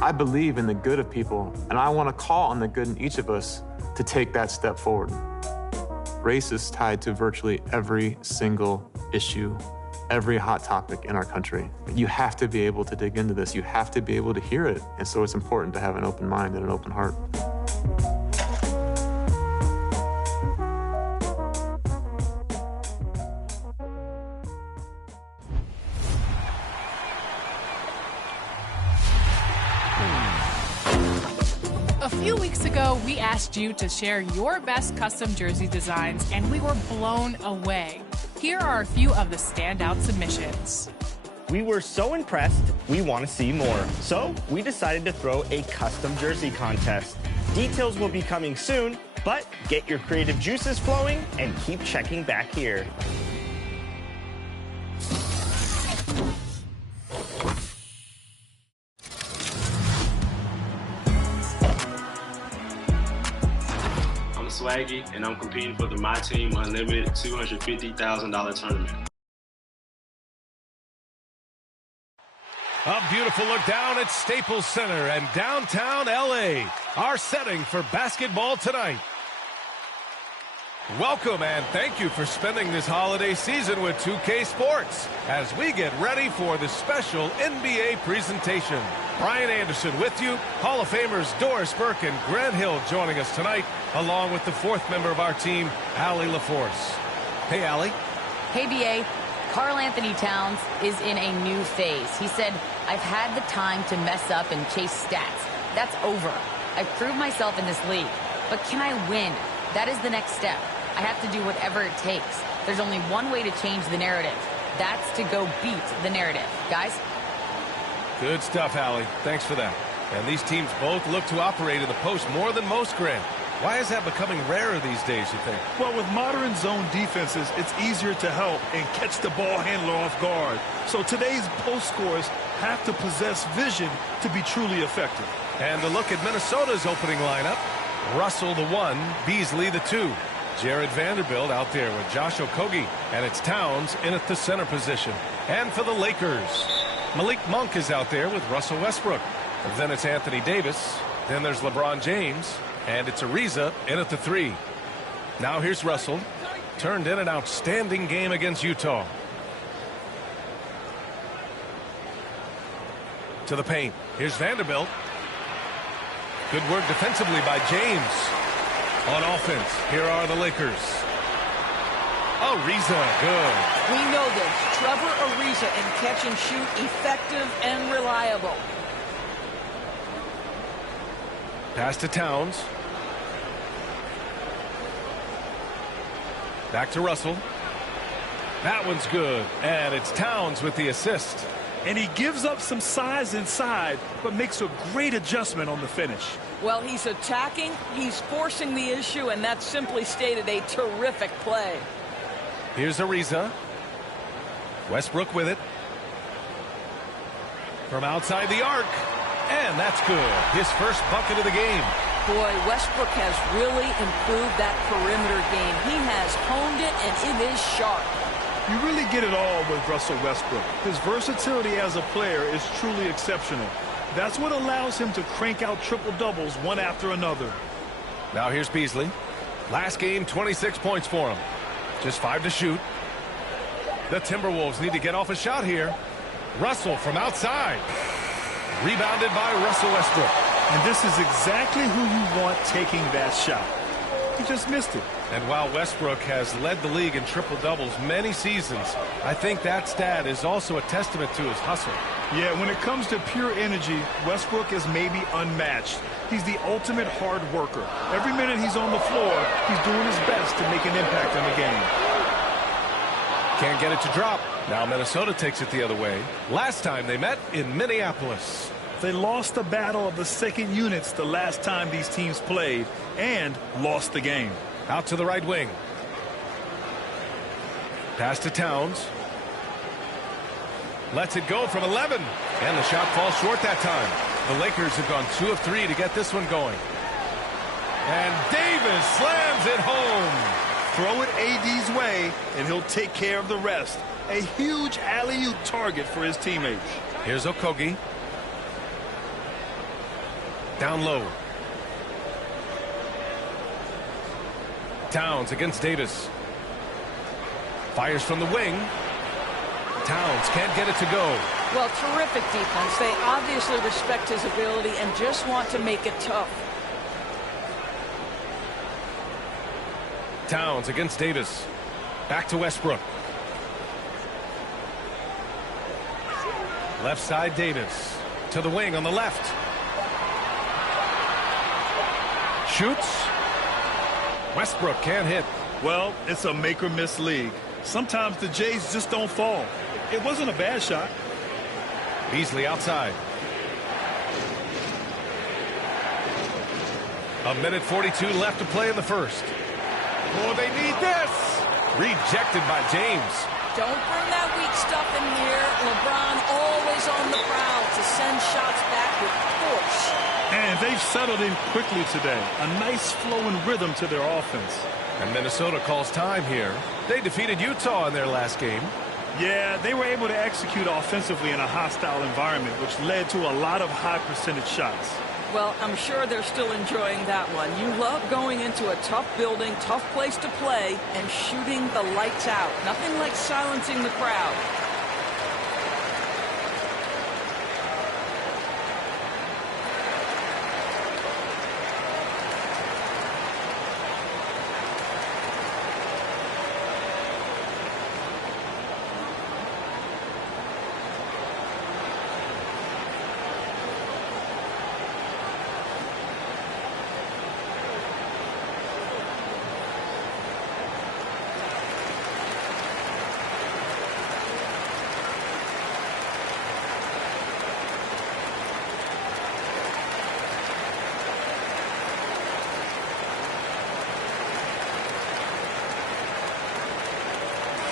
I believe in the good of people, and I want to call on the good in each of us to take that step forward. Race is tied to virtually every single issue, every hot topic in our country. You have to be able to dig into this. You have to be able to hear it. And so it's important to have an open mind and an open heart. A few weeks ago, we asked you to share your best custom jersey designs, and we were blown away. Here are a few of the standout submissions. We were so impressed, we want to see more. So we decided to throw a custom jersey contest. Details will be coming soon, but get your creative juices flowing and keep checking back here. Swaggy, and I'm competing for the My Team Unlimited $250,000 tournament. A beautiful look down at Staples Center and downtown LA, our setting for basketball tonight. Welcome and thank you for spending this holiday season with 2K Sports as we get ready for the special NBA presentation. Brian Anderson with you, Hall of Famers Doris Burke and Grant Hill joining us tonight, along with the fourth member of our team, Allie LaForce. Hey, Allie. Hey, BA. Karl Anthony Towns is in a new phase. He said, I've had the time to mess up and chase stats. That's over. I've proved myself in this league. But can I win? That is the next step. I have to do whatever it takes. There's only one way to change the narrative. That's to go beat the narrative. Guys? Good stuff, Allie. Thanks for that. And these teams both look to operate in the post more than most, Grant. Why is that becoming rarer these days, you think? Well, with modern zone defenses, it's easier to help and catch the ball handler off guard. So today's post scorers have to possess vision to be truly effective. And a look at Minnesota's opening lineup. Russell the 1, Beasley the 2. Jared Vanderbilt out there with Josh Okogie, and it's Towns in at the center position. And for the Lakers, Malik Monk is out there with Russell Westbrook. And then it's Anthony Davis. Then there's LeBron James, and it's Ariza in at the 3. Now here's Russell. Turned in an outstanding game against Utah. To the paint. Here's Vanderbilt. Good work defensively by James. On offense, here are the Lakers. Ariza, good. We know this. Trevor Ariza in catch and shoot, effective and reliable. Pass to Towns. Back to Russell. That one's good. And it's Towns with the assist. And he gives up some size inside, but makes a great adjustment on the finish. Well, he's attacking, he's forcing the issue, and that's simply stated a terrific play. Here's Ariza. Westbrook with it. From outside the arc. And that's good. His first bucket of the game. Boy, Westbrook has really improved that perimeter game. He has honed it, and it is sharp. You really get it all with Russell Westbrook. His versatility as a player is truly exceptional. That's what allows him to crank out triple-doubles one after another. Now here's Beasley. Last game, 26 points for him. Just 5 to shoot. The Timberwolves need to get off a shot here. Russell from outside. Rebounded by Russell Westbrook. And this is exactly who you want taking that shot. He just missed it. And while Westbrook has led the league in triple-doubles many seasons, I think that stat is also a testament to his hustle. Yeah, when it comes to pure energy, Westbrook is maybe unmatched. He's the ultimate hard worker. Every minute he's on the floor, he's doing his best to make an impact on the game. Can't get it to drop. Now Minnesota takes it the other way. Last time they met in Minneapolis. They lost the battle of the second units the last time these teams played and lost the game. Out to the right wing. Pass to Towns. Lets it go from 11. And the shot falls short that time. The Lakers have gone 2 of 3 to get this one going. And Davis slams it home. Throw it AD's way, and he'll take care of the rest. A huge alley-oop target for his teammates. Here's Okogie. Down low. Towns against Davis. Fires from the wing. Towns can't get it to go. Well, terrific defense. They obviously respect his ability and just want to make it tough. Towns against Davis. Back to Westbrook. Left side Davis. To the wing on the left. Shoots. Westbrook can't hit. Well, it's a make-or-miss league. Sometimes the Jays just don't fall. It wasn't a bad shot. Beasley outside. A minute 42 left to play in the first. Oh, they need this. Rejected by James. Don't bring that weak stuff in here. LeBron always on the prowl to send shots back with force. And they've settled in quickly today. A nice flowing rhythm to their offense. And Minnesota calls time here. They defeated Utah in their last game. Yeah, they were able to execute offensively in a hostile environment, which led to a lot of high percentage shots. Well, I'm sure they're still enjoying that one. You love going into a tough building, tough place to play, and shooting the lights out. Nothing like silencing the crowd.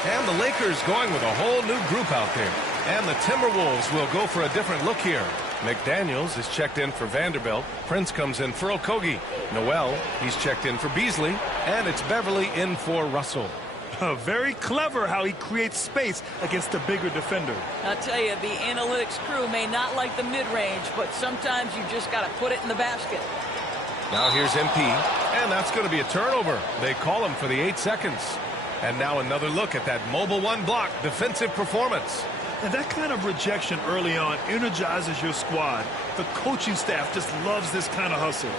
And the Lakers going with a whole new group out there. And the Timberwolves will go for a different look here. McDaniels is checked in for Vanderbilt. Prince comes in for Okogie. Noel, he's checked in for Beasley. And it's Beverly in for Russell. Very clever how he creates space against the bigger defender. I'll tell you, the analytics crew may not like the mid-range, but sometimes you just got to put it in the basket. Now here's MP, and that's going to be a turnover. They call him for the 8 seconds. And now another look at that mobile one block defensive performance. And that kind of rejection early on energizes your squad. The coaching staff just loves this kind of hustle.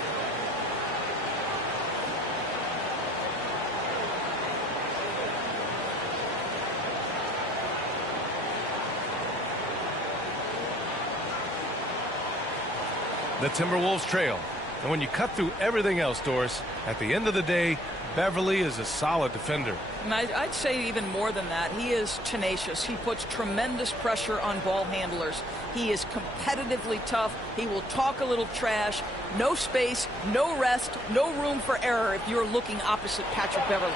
The Timberwolves trail. And when you cut through everything else, Doris, at the end of the day, Beverly is a solid defender. And I'd say even more than that. He is tenacious. He puts tremendous pressure on ball handlers. He is competitively tough. He will talk a little trash. No space, no rest, no room for error if you're looking opposite Patrick Beverly.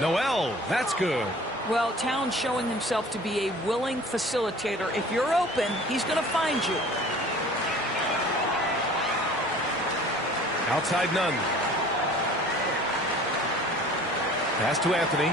Noel, that's good. Well, Towns showing himself to be a willing facilitator. If you're open, he's going to find you. Outside none. Pass to Anthony.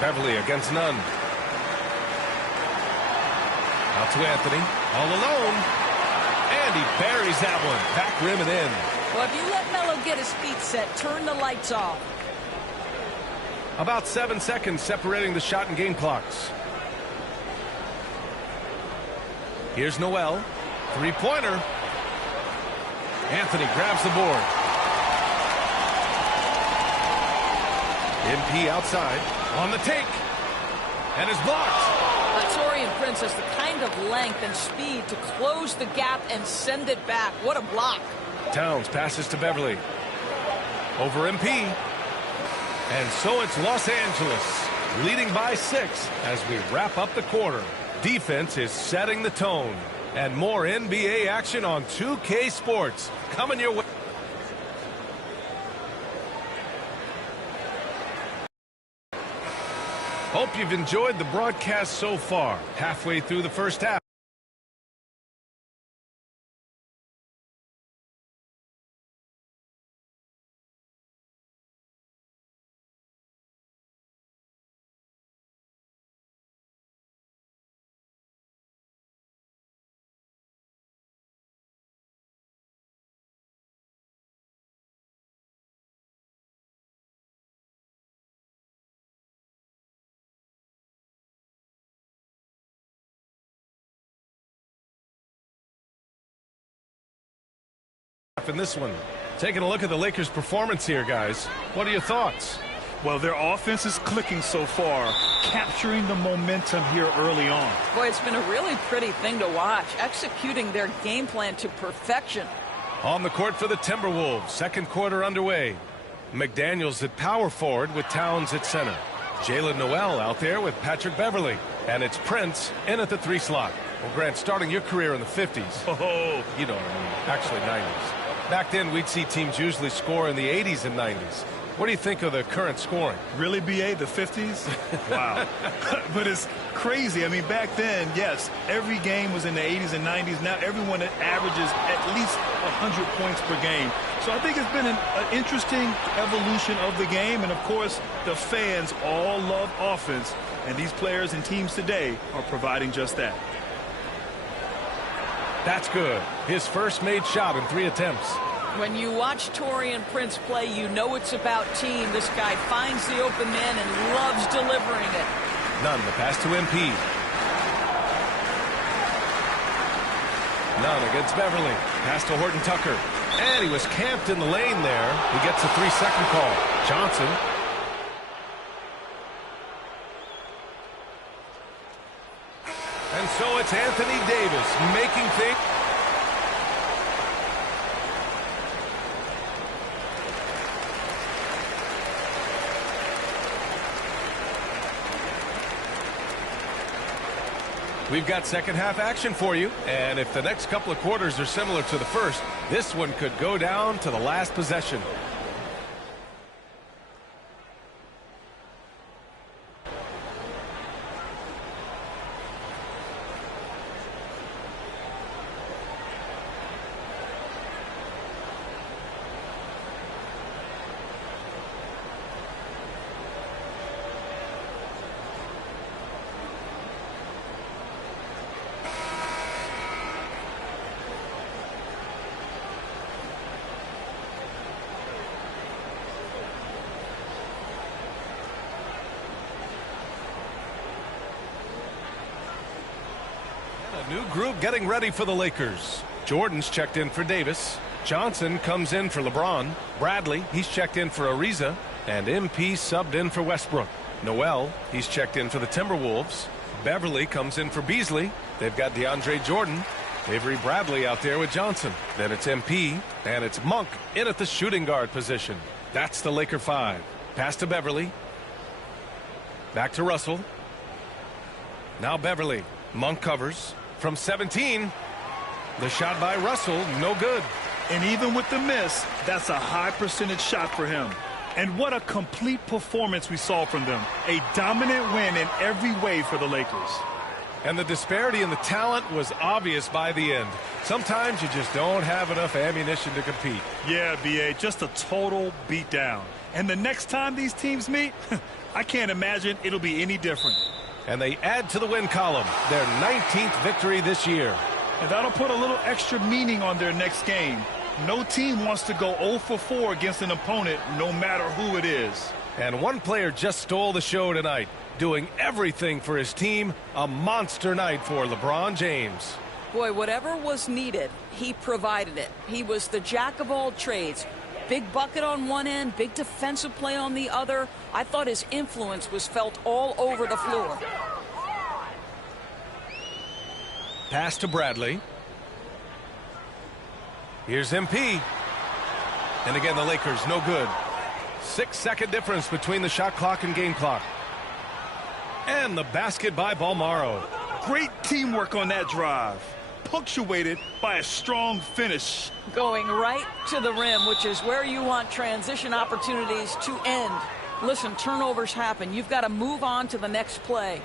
Beverly against none. Out to Anthony. All alone. And he buries that one. Back rim and in. Well, if you let Melo get his feet set, turn the lights off. About 7 seconds separating the shot and game clocks. Here's Noel. Three-pointer. Anthony grabs the board. MP outside. On the take. And is blocked. Taurean Prince has the kind of length and speed to close the gap and send it back. What a block. Towns passes to Beverly. Over MP. And so it's Los Angeles leading by 6 as we wrap up the quarter. Defense is setting the tone. And more NBA action on 2K Sports coming your way. Hope you've enjoyed the broadcast so far. Halfway through the first half. In this one. Taking a look at the Lakers' performance here, guys. What are your thoughts? Well, their offense is clicking so far, capturing the momentum here early on. Boy, it's been a really pretty thing to watch, executing their game plan to perfection. On the court for the Timberwolves, second quarter underway. McDaniels at power forward with Towns at center. Jalen Noel out there with Patrick Beverly. And it's Prince in at the 3 slot. Well, Grant, starting your career in the 50s. Oh, you know what I mean. Actually, 90s. Back then, we'd see teams usually score in the 80s and 90s. What do you think of the current scoring? Really, BA, the 50s? Wow. But it's crazy. I mean, back then, yes, every game was in the 80s and 90s. Now everyone averages at least 100 points per game. So I think it's been an interesting evolution of the game. And, of course, the fans all love offense. And these players and teams today are providing just that. That's good. His first made shot in 3 attempts. When you watch Taurean Prince play, you know it's about team. This guy finds the open man and loves delivering it. None. The pass to MP. None against Beverly. Pass to Horton Tucker. And he was camped in the lane there. He gets a 3-second call. Johnson. And so it's Anthony Davis making things. We've got second half action for you. And if the next couple of quarters are similar to the first, this one could go down to the last possession. New group getting ready for the Lakers. Jordan's checked in for Davis. Johnson comes in for LeBron. Bradley, he's checked in for Ariza. And MP subbed in for Westbrook. Noel, he's checked in for the Timberwolves. Beverly comes in for Beasley. They've got DeAndre Jordan. Avery Bradley out there with Johnson. Then it's MP. And it's Monk in at the shooting guard position. That's the Laker 5. Pass to Beverly. Back to Russell. Now Beverly. Monk covers. From 17, the shot by Russell, no good. And even with the miss, that's a high percentage shot for him. And what a complete performance we saw from them. A dominant win in every way for the Lakers. And the disparity in the talent was obvious by the end. Sometimes you just don't have enough ammunition to compete. Yeah, BA, just a total beatdown. And the next time these teams meet, I can't imagine it'll be any different. And they add to the win column, their 19th victory this year. And that'll put a little extra meaning on their next game. No team wants to go 0 for 4 against an opponent, no matter who it is. And one player just stole the show tonight, doing everything for his team. A monster night for LeBron James. Boy, whatever was needed, he provided it. He was the jack of all trades. Big bucket on one end, big defensive play on the other. I thought his influence was felt all over the floor. Pass to Bradley. Here's MP. And again, the Lakers, no good. 6-second difference between the shot clock and game clock. And the basket by Balmaro. Great teamwork on that drive, punctuated by a strong finish. Going right to the rim, which is where you want transition opportunities to end. Listen, turnovers happen. You've got to move on to the next play.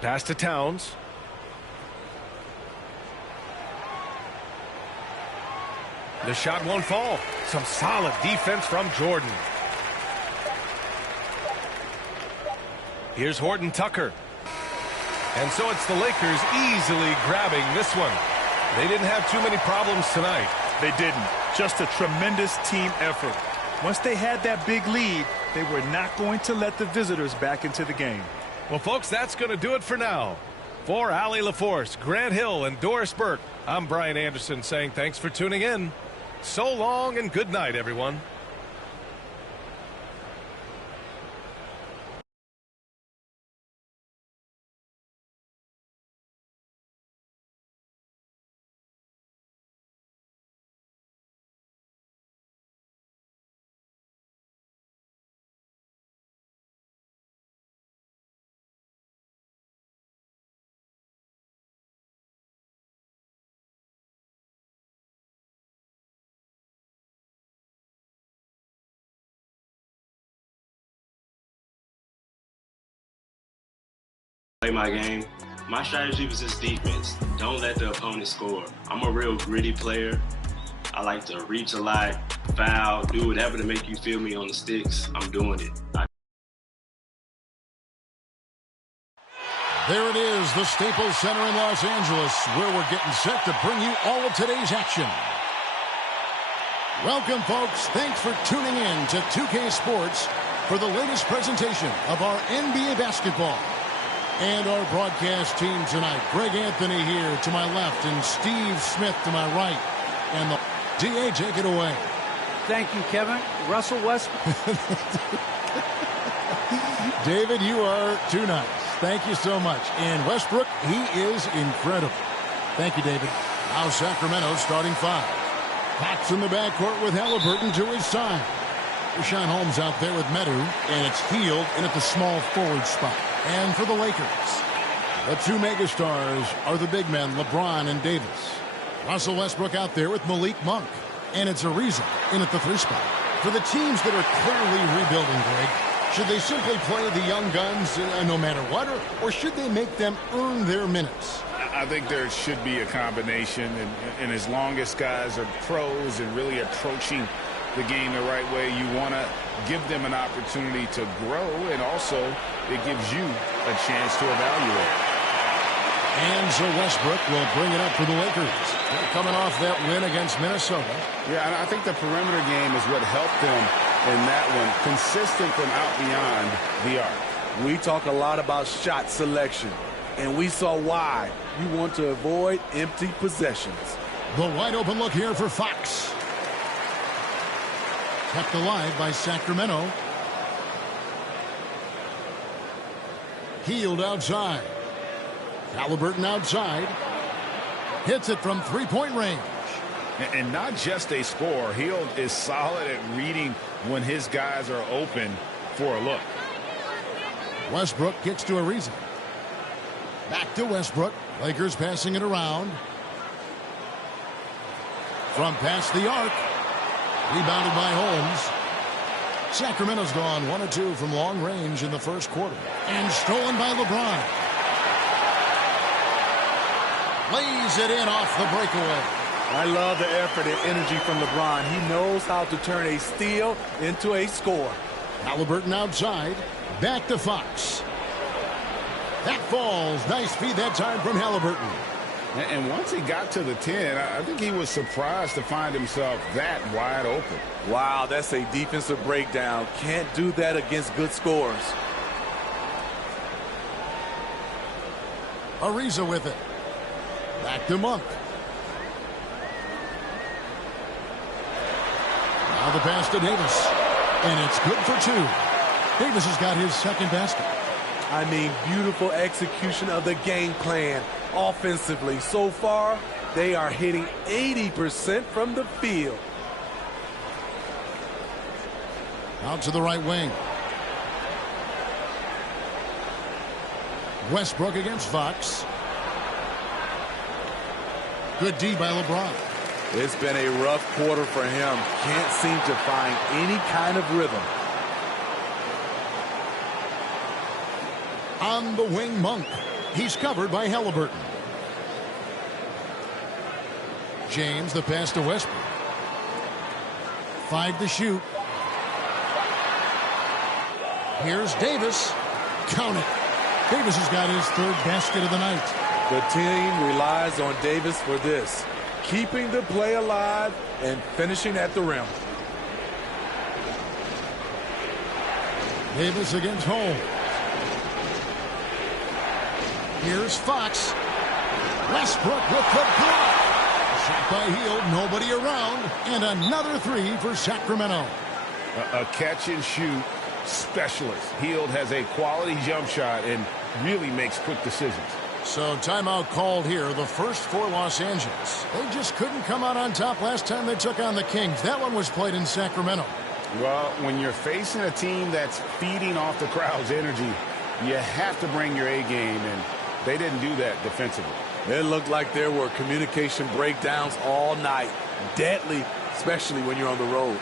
Pass to Towns. The shot won't fall. Some solid defense from Jordan. Here's Horton Tucker. And so it's the Lakers easily grabbing this one. They didn't have too many problems tonight. They didn't. Just a tremendous team effort. Once they had that big lead, they were not going to let the visitors back into the game. Well, folks, that's going to do it for now. For Allie LaForce, Grant Hill, and Doris Burke, I'm Brian Anderson saying thanks for tuning in. So long and good night, everyone. Play my game. My strategy was just defense. Don't let the opponent score. I'm a real gritty player. I like to reach a lot, foul, do whatever to make you feel me on the sticks. I'm doing it. There it is, the Staples Center in Los Angeles, where we're getting set to bring you all of today's action. Welcome, folks. Thanks for tuning in to 2K Sports for the latest presentation of our NBA basketball. And our broadcast team tonight, Greg Anthony here to my left and Steve Smith to my right. And the DA, take it away. Thank you, Kevin. Russell Westbrook. David, you are too nice. Thank you so much. And Westbrook, he is incredible. Thank you, David. Now Sacramento starting 5. Fox in the backcourt with Halliburton to his side. Rashawn Holmes out there with Medu, and it's Hield in at the small forward spot. And for the Lakers, the two megastars are the big men, LeBron and Davis. Russell Westbrook out there with Malik Monk. And it's Ariza in at the 3 spot. For the teams that are clearly rebuilding, Greg, should they simply play the young guns no matter what, or should they make them earn their minutes? I think there should be a combination, and as long as guys are pros and really approaching the game the right way, you want to give them an opportunity to grow, and also it gives you a chance to evaluate. And so Westbrook will bring it up for the Lakers. They're coming off that win against Minnesota. Yeah, and I think the perimeter game is what helped them in that one, consistent from out beyond the arc. We talk a lot about shot selection, and we saw why. You want to avoid empty possessions. The wide open look here for Fox. Kept alive by Sacramento. Hield outside. Halliburton outside. Hits it from three-point range. And not just a score. Hield is solid at reading when his guys are open for a look. Westbrook gets to Ariza. Back to Westbrook. Lakers passing it around. From past the arc. Rebounded by Holmes. Sacramento's gone 1 of 2 from long range in the first quarter. And stolen by LeBron. Lays it in off the breakaway. I love the effort and energy from LeBron. He knows how to turn a steal into a score. Halliburton outside. Back to Fox. That falls. Nice feed that time from Halliburton. And once he got to the 10, I think he was surprised to find himself that wide open. Wow, that's a defensive breakdown. Can't do that against good scores. Ariza with it. Back to Monk. Now the pass to Davis. And it's good for 2. Davis has got his second basket. I mean, beautiful execution of the game plan offensively. So far, they are hitting 80% from the field. Out to the right wing. Westbrook against Fox. Good D by LeBron. It's been a rough quarter for him. Can't seem to find any kind of rhythm. On the wing, Monk. He's covered by Halliburton. James, the pass to Westbrook. 5 to shoot. Here's Davis. Count it. Davis has got his 3rd basket of the night. The team relies on Davis for this. Keeping the play alive and finishing at the rim. Davis against Holmes. Here's Fox. Westbrook with the block. Shot by Hield, nobody around, and another 3 for Sacramento. A catch and shoot specialist. Hield has a quality jump shot and really makes quick decisions. So timeout called here, the first for Los Angeles. They just couldn't come out on top last time they took on the Kings. That one was played in Sacramento. Well, when you're facing a team that's feeding off the crowd's energy, you have to bring your A game, and they didn't do that defensively. It looked like there were communication breakdowns all night. Deadly, especially when you're on the road.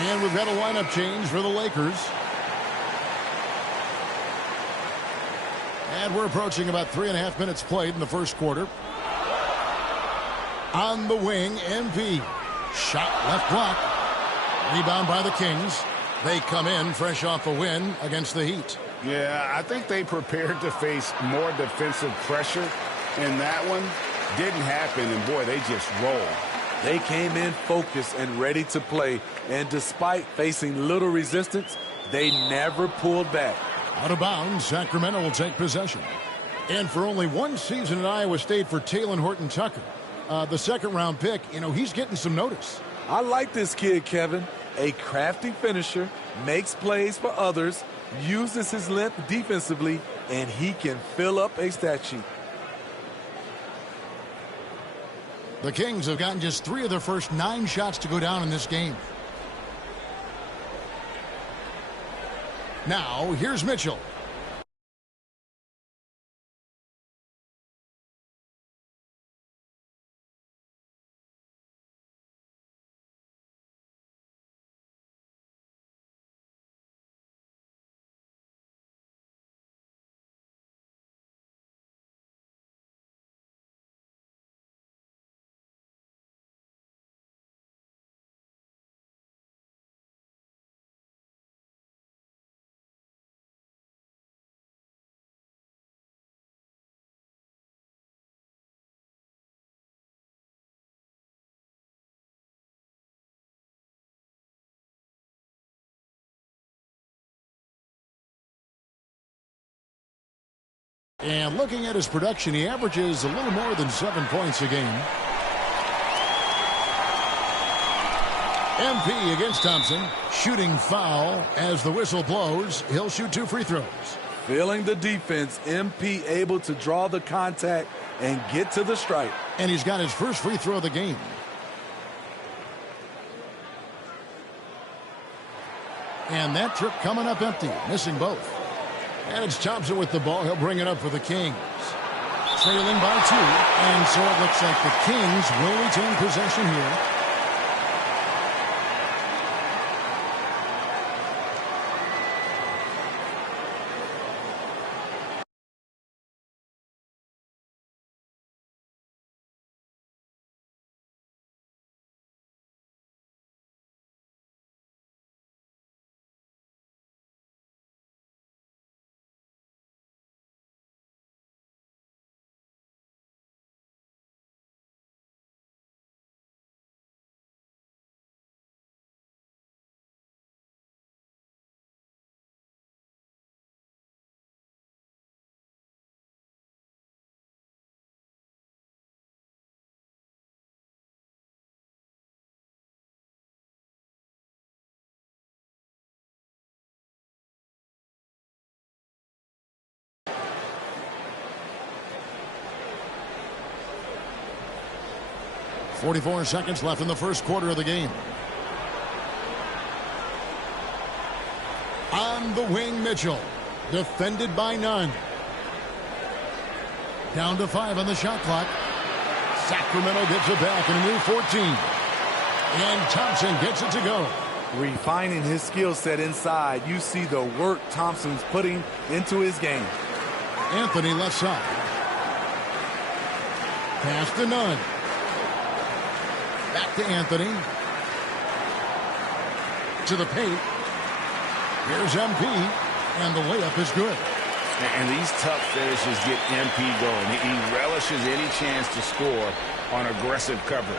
And we've got a lineup change for the Lakers. And we're approaching about 3.5 minutes played in the first quarter. On the wing, MP. Shot left block. Rebound by the Kings. They come in fresh off a win against the Heat. Yeah, I think they prepared to face more defensive pressure in that one. Didn't happen, and boy, they just rolled. They came in focused and ready to play, and despite facing little resistance, they never pulled back. Out of bounds, Sacramento will take possession. And for only one season at Iowa State for Talen Horton-Tucker, the second-round pick, he's getting some notice. I like this kid, Kevin. A crafty finisher, makes plays for others, uses his length defensively, and he can fill up a stat sheet. The Kings have gotten just 3 of their first 9 shots to go down in this game. Now, here's Mitchell. And looking at his production, he averages a little more than 7 points a game. MP against Thompson. Shooting foul as the whistle blows. He'll shoot 2 free throws. Feeling the defense, MP able to draw the contact and get to the stripe. And he's got his first free throw of the game. And that trip coming up empty, missing both. And it's Thompson with the ball. He'll bring it up for the Kings. Trailing by 2. And so it looks like the Kings will retain possession here. .44 seconds left in the first quarter of the game. On the wing, Mitchell. Defended by none. Down to 5 on the shot clock. Sacramento gets it back in a new 14. And Thompson gets it to go. Refining his skill set inside. You see the work Thompson's putting into his game. Anthony left side. Pass to Nunn. Back to Anthony. To the paint. Here's MP. And the layup is good. And these tough finishes get MP going. He relishes any chance to score on aggressive coverage.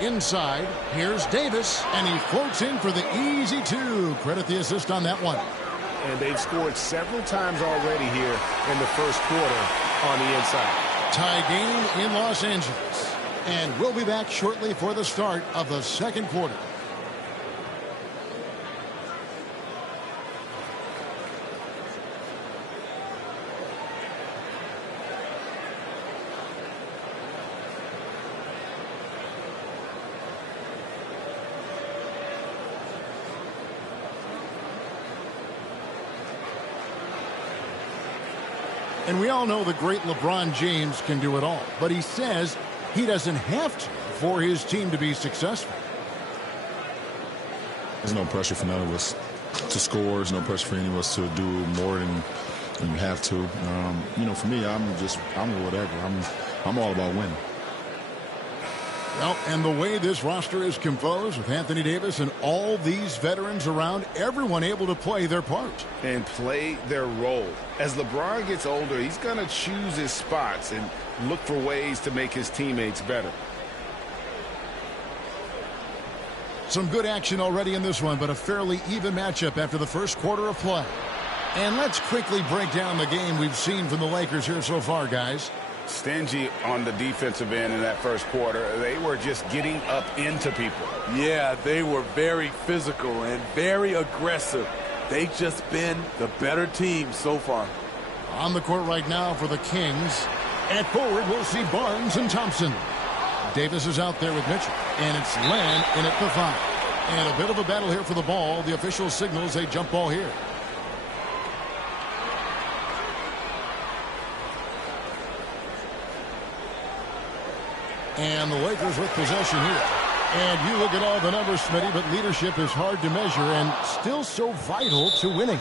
Inside, here's Davis, and he floats in for the easy 2. Credit the assist on that one. And they've scored several times already here in the first quarter on the inside. Tie game in Los Angeles. And we'll be back shortly for the start of the second quarter. And we all know the great LeBron James can do it all. But he says he doesn't have to for his team to be successful. There's no pressure for none of us to score. There's no pressure for any of us to do more than you have to. You know, for me, I'm whatever. I'm all about winning. Well, and the way this roster is composed with Anthony Davis and all these veterans around, everyone able to play their part. And play their role. As LeBron gets older, he's going to choose his spots and look for ways to make his teammates better. Some good action already in this one, but a fairly even matchup after the first quarter of play. And let's quickly break down the game we've seen from the Lakers here so far, guys. Stingy on the defensive end in that first quarter. They were just getting up into people. Yeah, they were very physical and very aggressive. They've just been the better team so far. On the court right now for the Kings. At forward, we'll see Barnes and Thompson. Davis is out there with Mitchell. And it's Len in at the 5. And a bit of a battle here for the ball. The official signals a jump ball here. And the Lakers with possession here. And you look at all the numbers, Smitty, but leadership is hard to measure and still so vital to winning.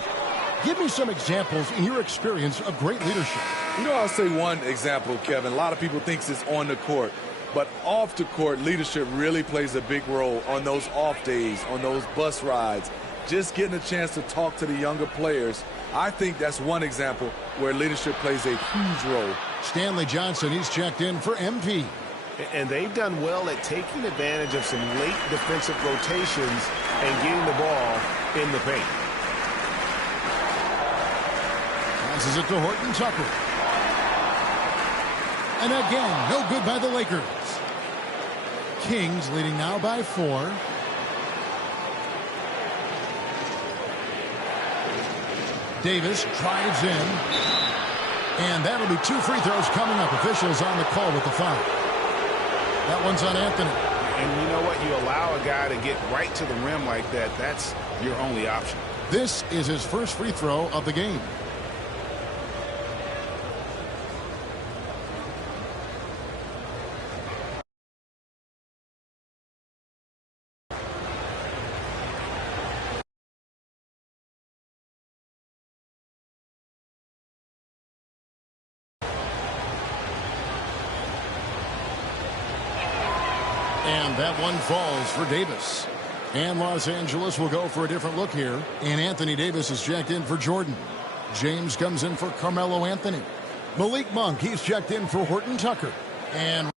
Give me some examples in your experience of great leadership. You know, I'll say one example, Kevin. A lot of people think it's on the court. But off the court, leadership really plays a big role on those off days, on those bus rides. Just getting a chance to talk to the younger players. I think that's one example where leadership plays a huge role. Stanley Johnson, he's checked in for MP. And they've done well at taking advantage of some late defensive rotations and getting the ball in the paint. Passes it to Horton Tucker. And again, no good by the Lakers. Kings leading now by 4. Davis drives in. And that'll be 2 free throws coming up. Officials on the call with the foul. That one's on Anthony. And you know what? You allow a guy to get right to the rim like that. That's your only option. This is his first free throw of the game. And that one falls for Davis. And Los Angeles will go for a different look here. And Anthony Davis is checked in for Jordan. James comes in for Carmelo Anthony. Malik Monk, he's checked in for Horton Tucker. And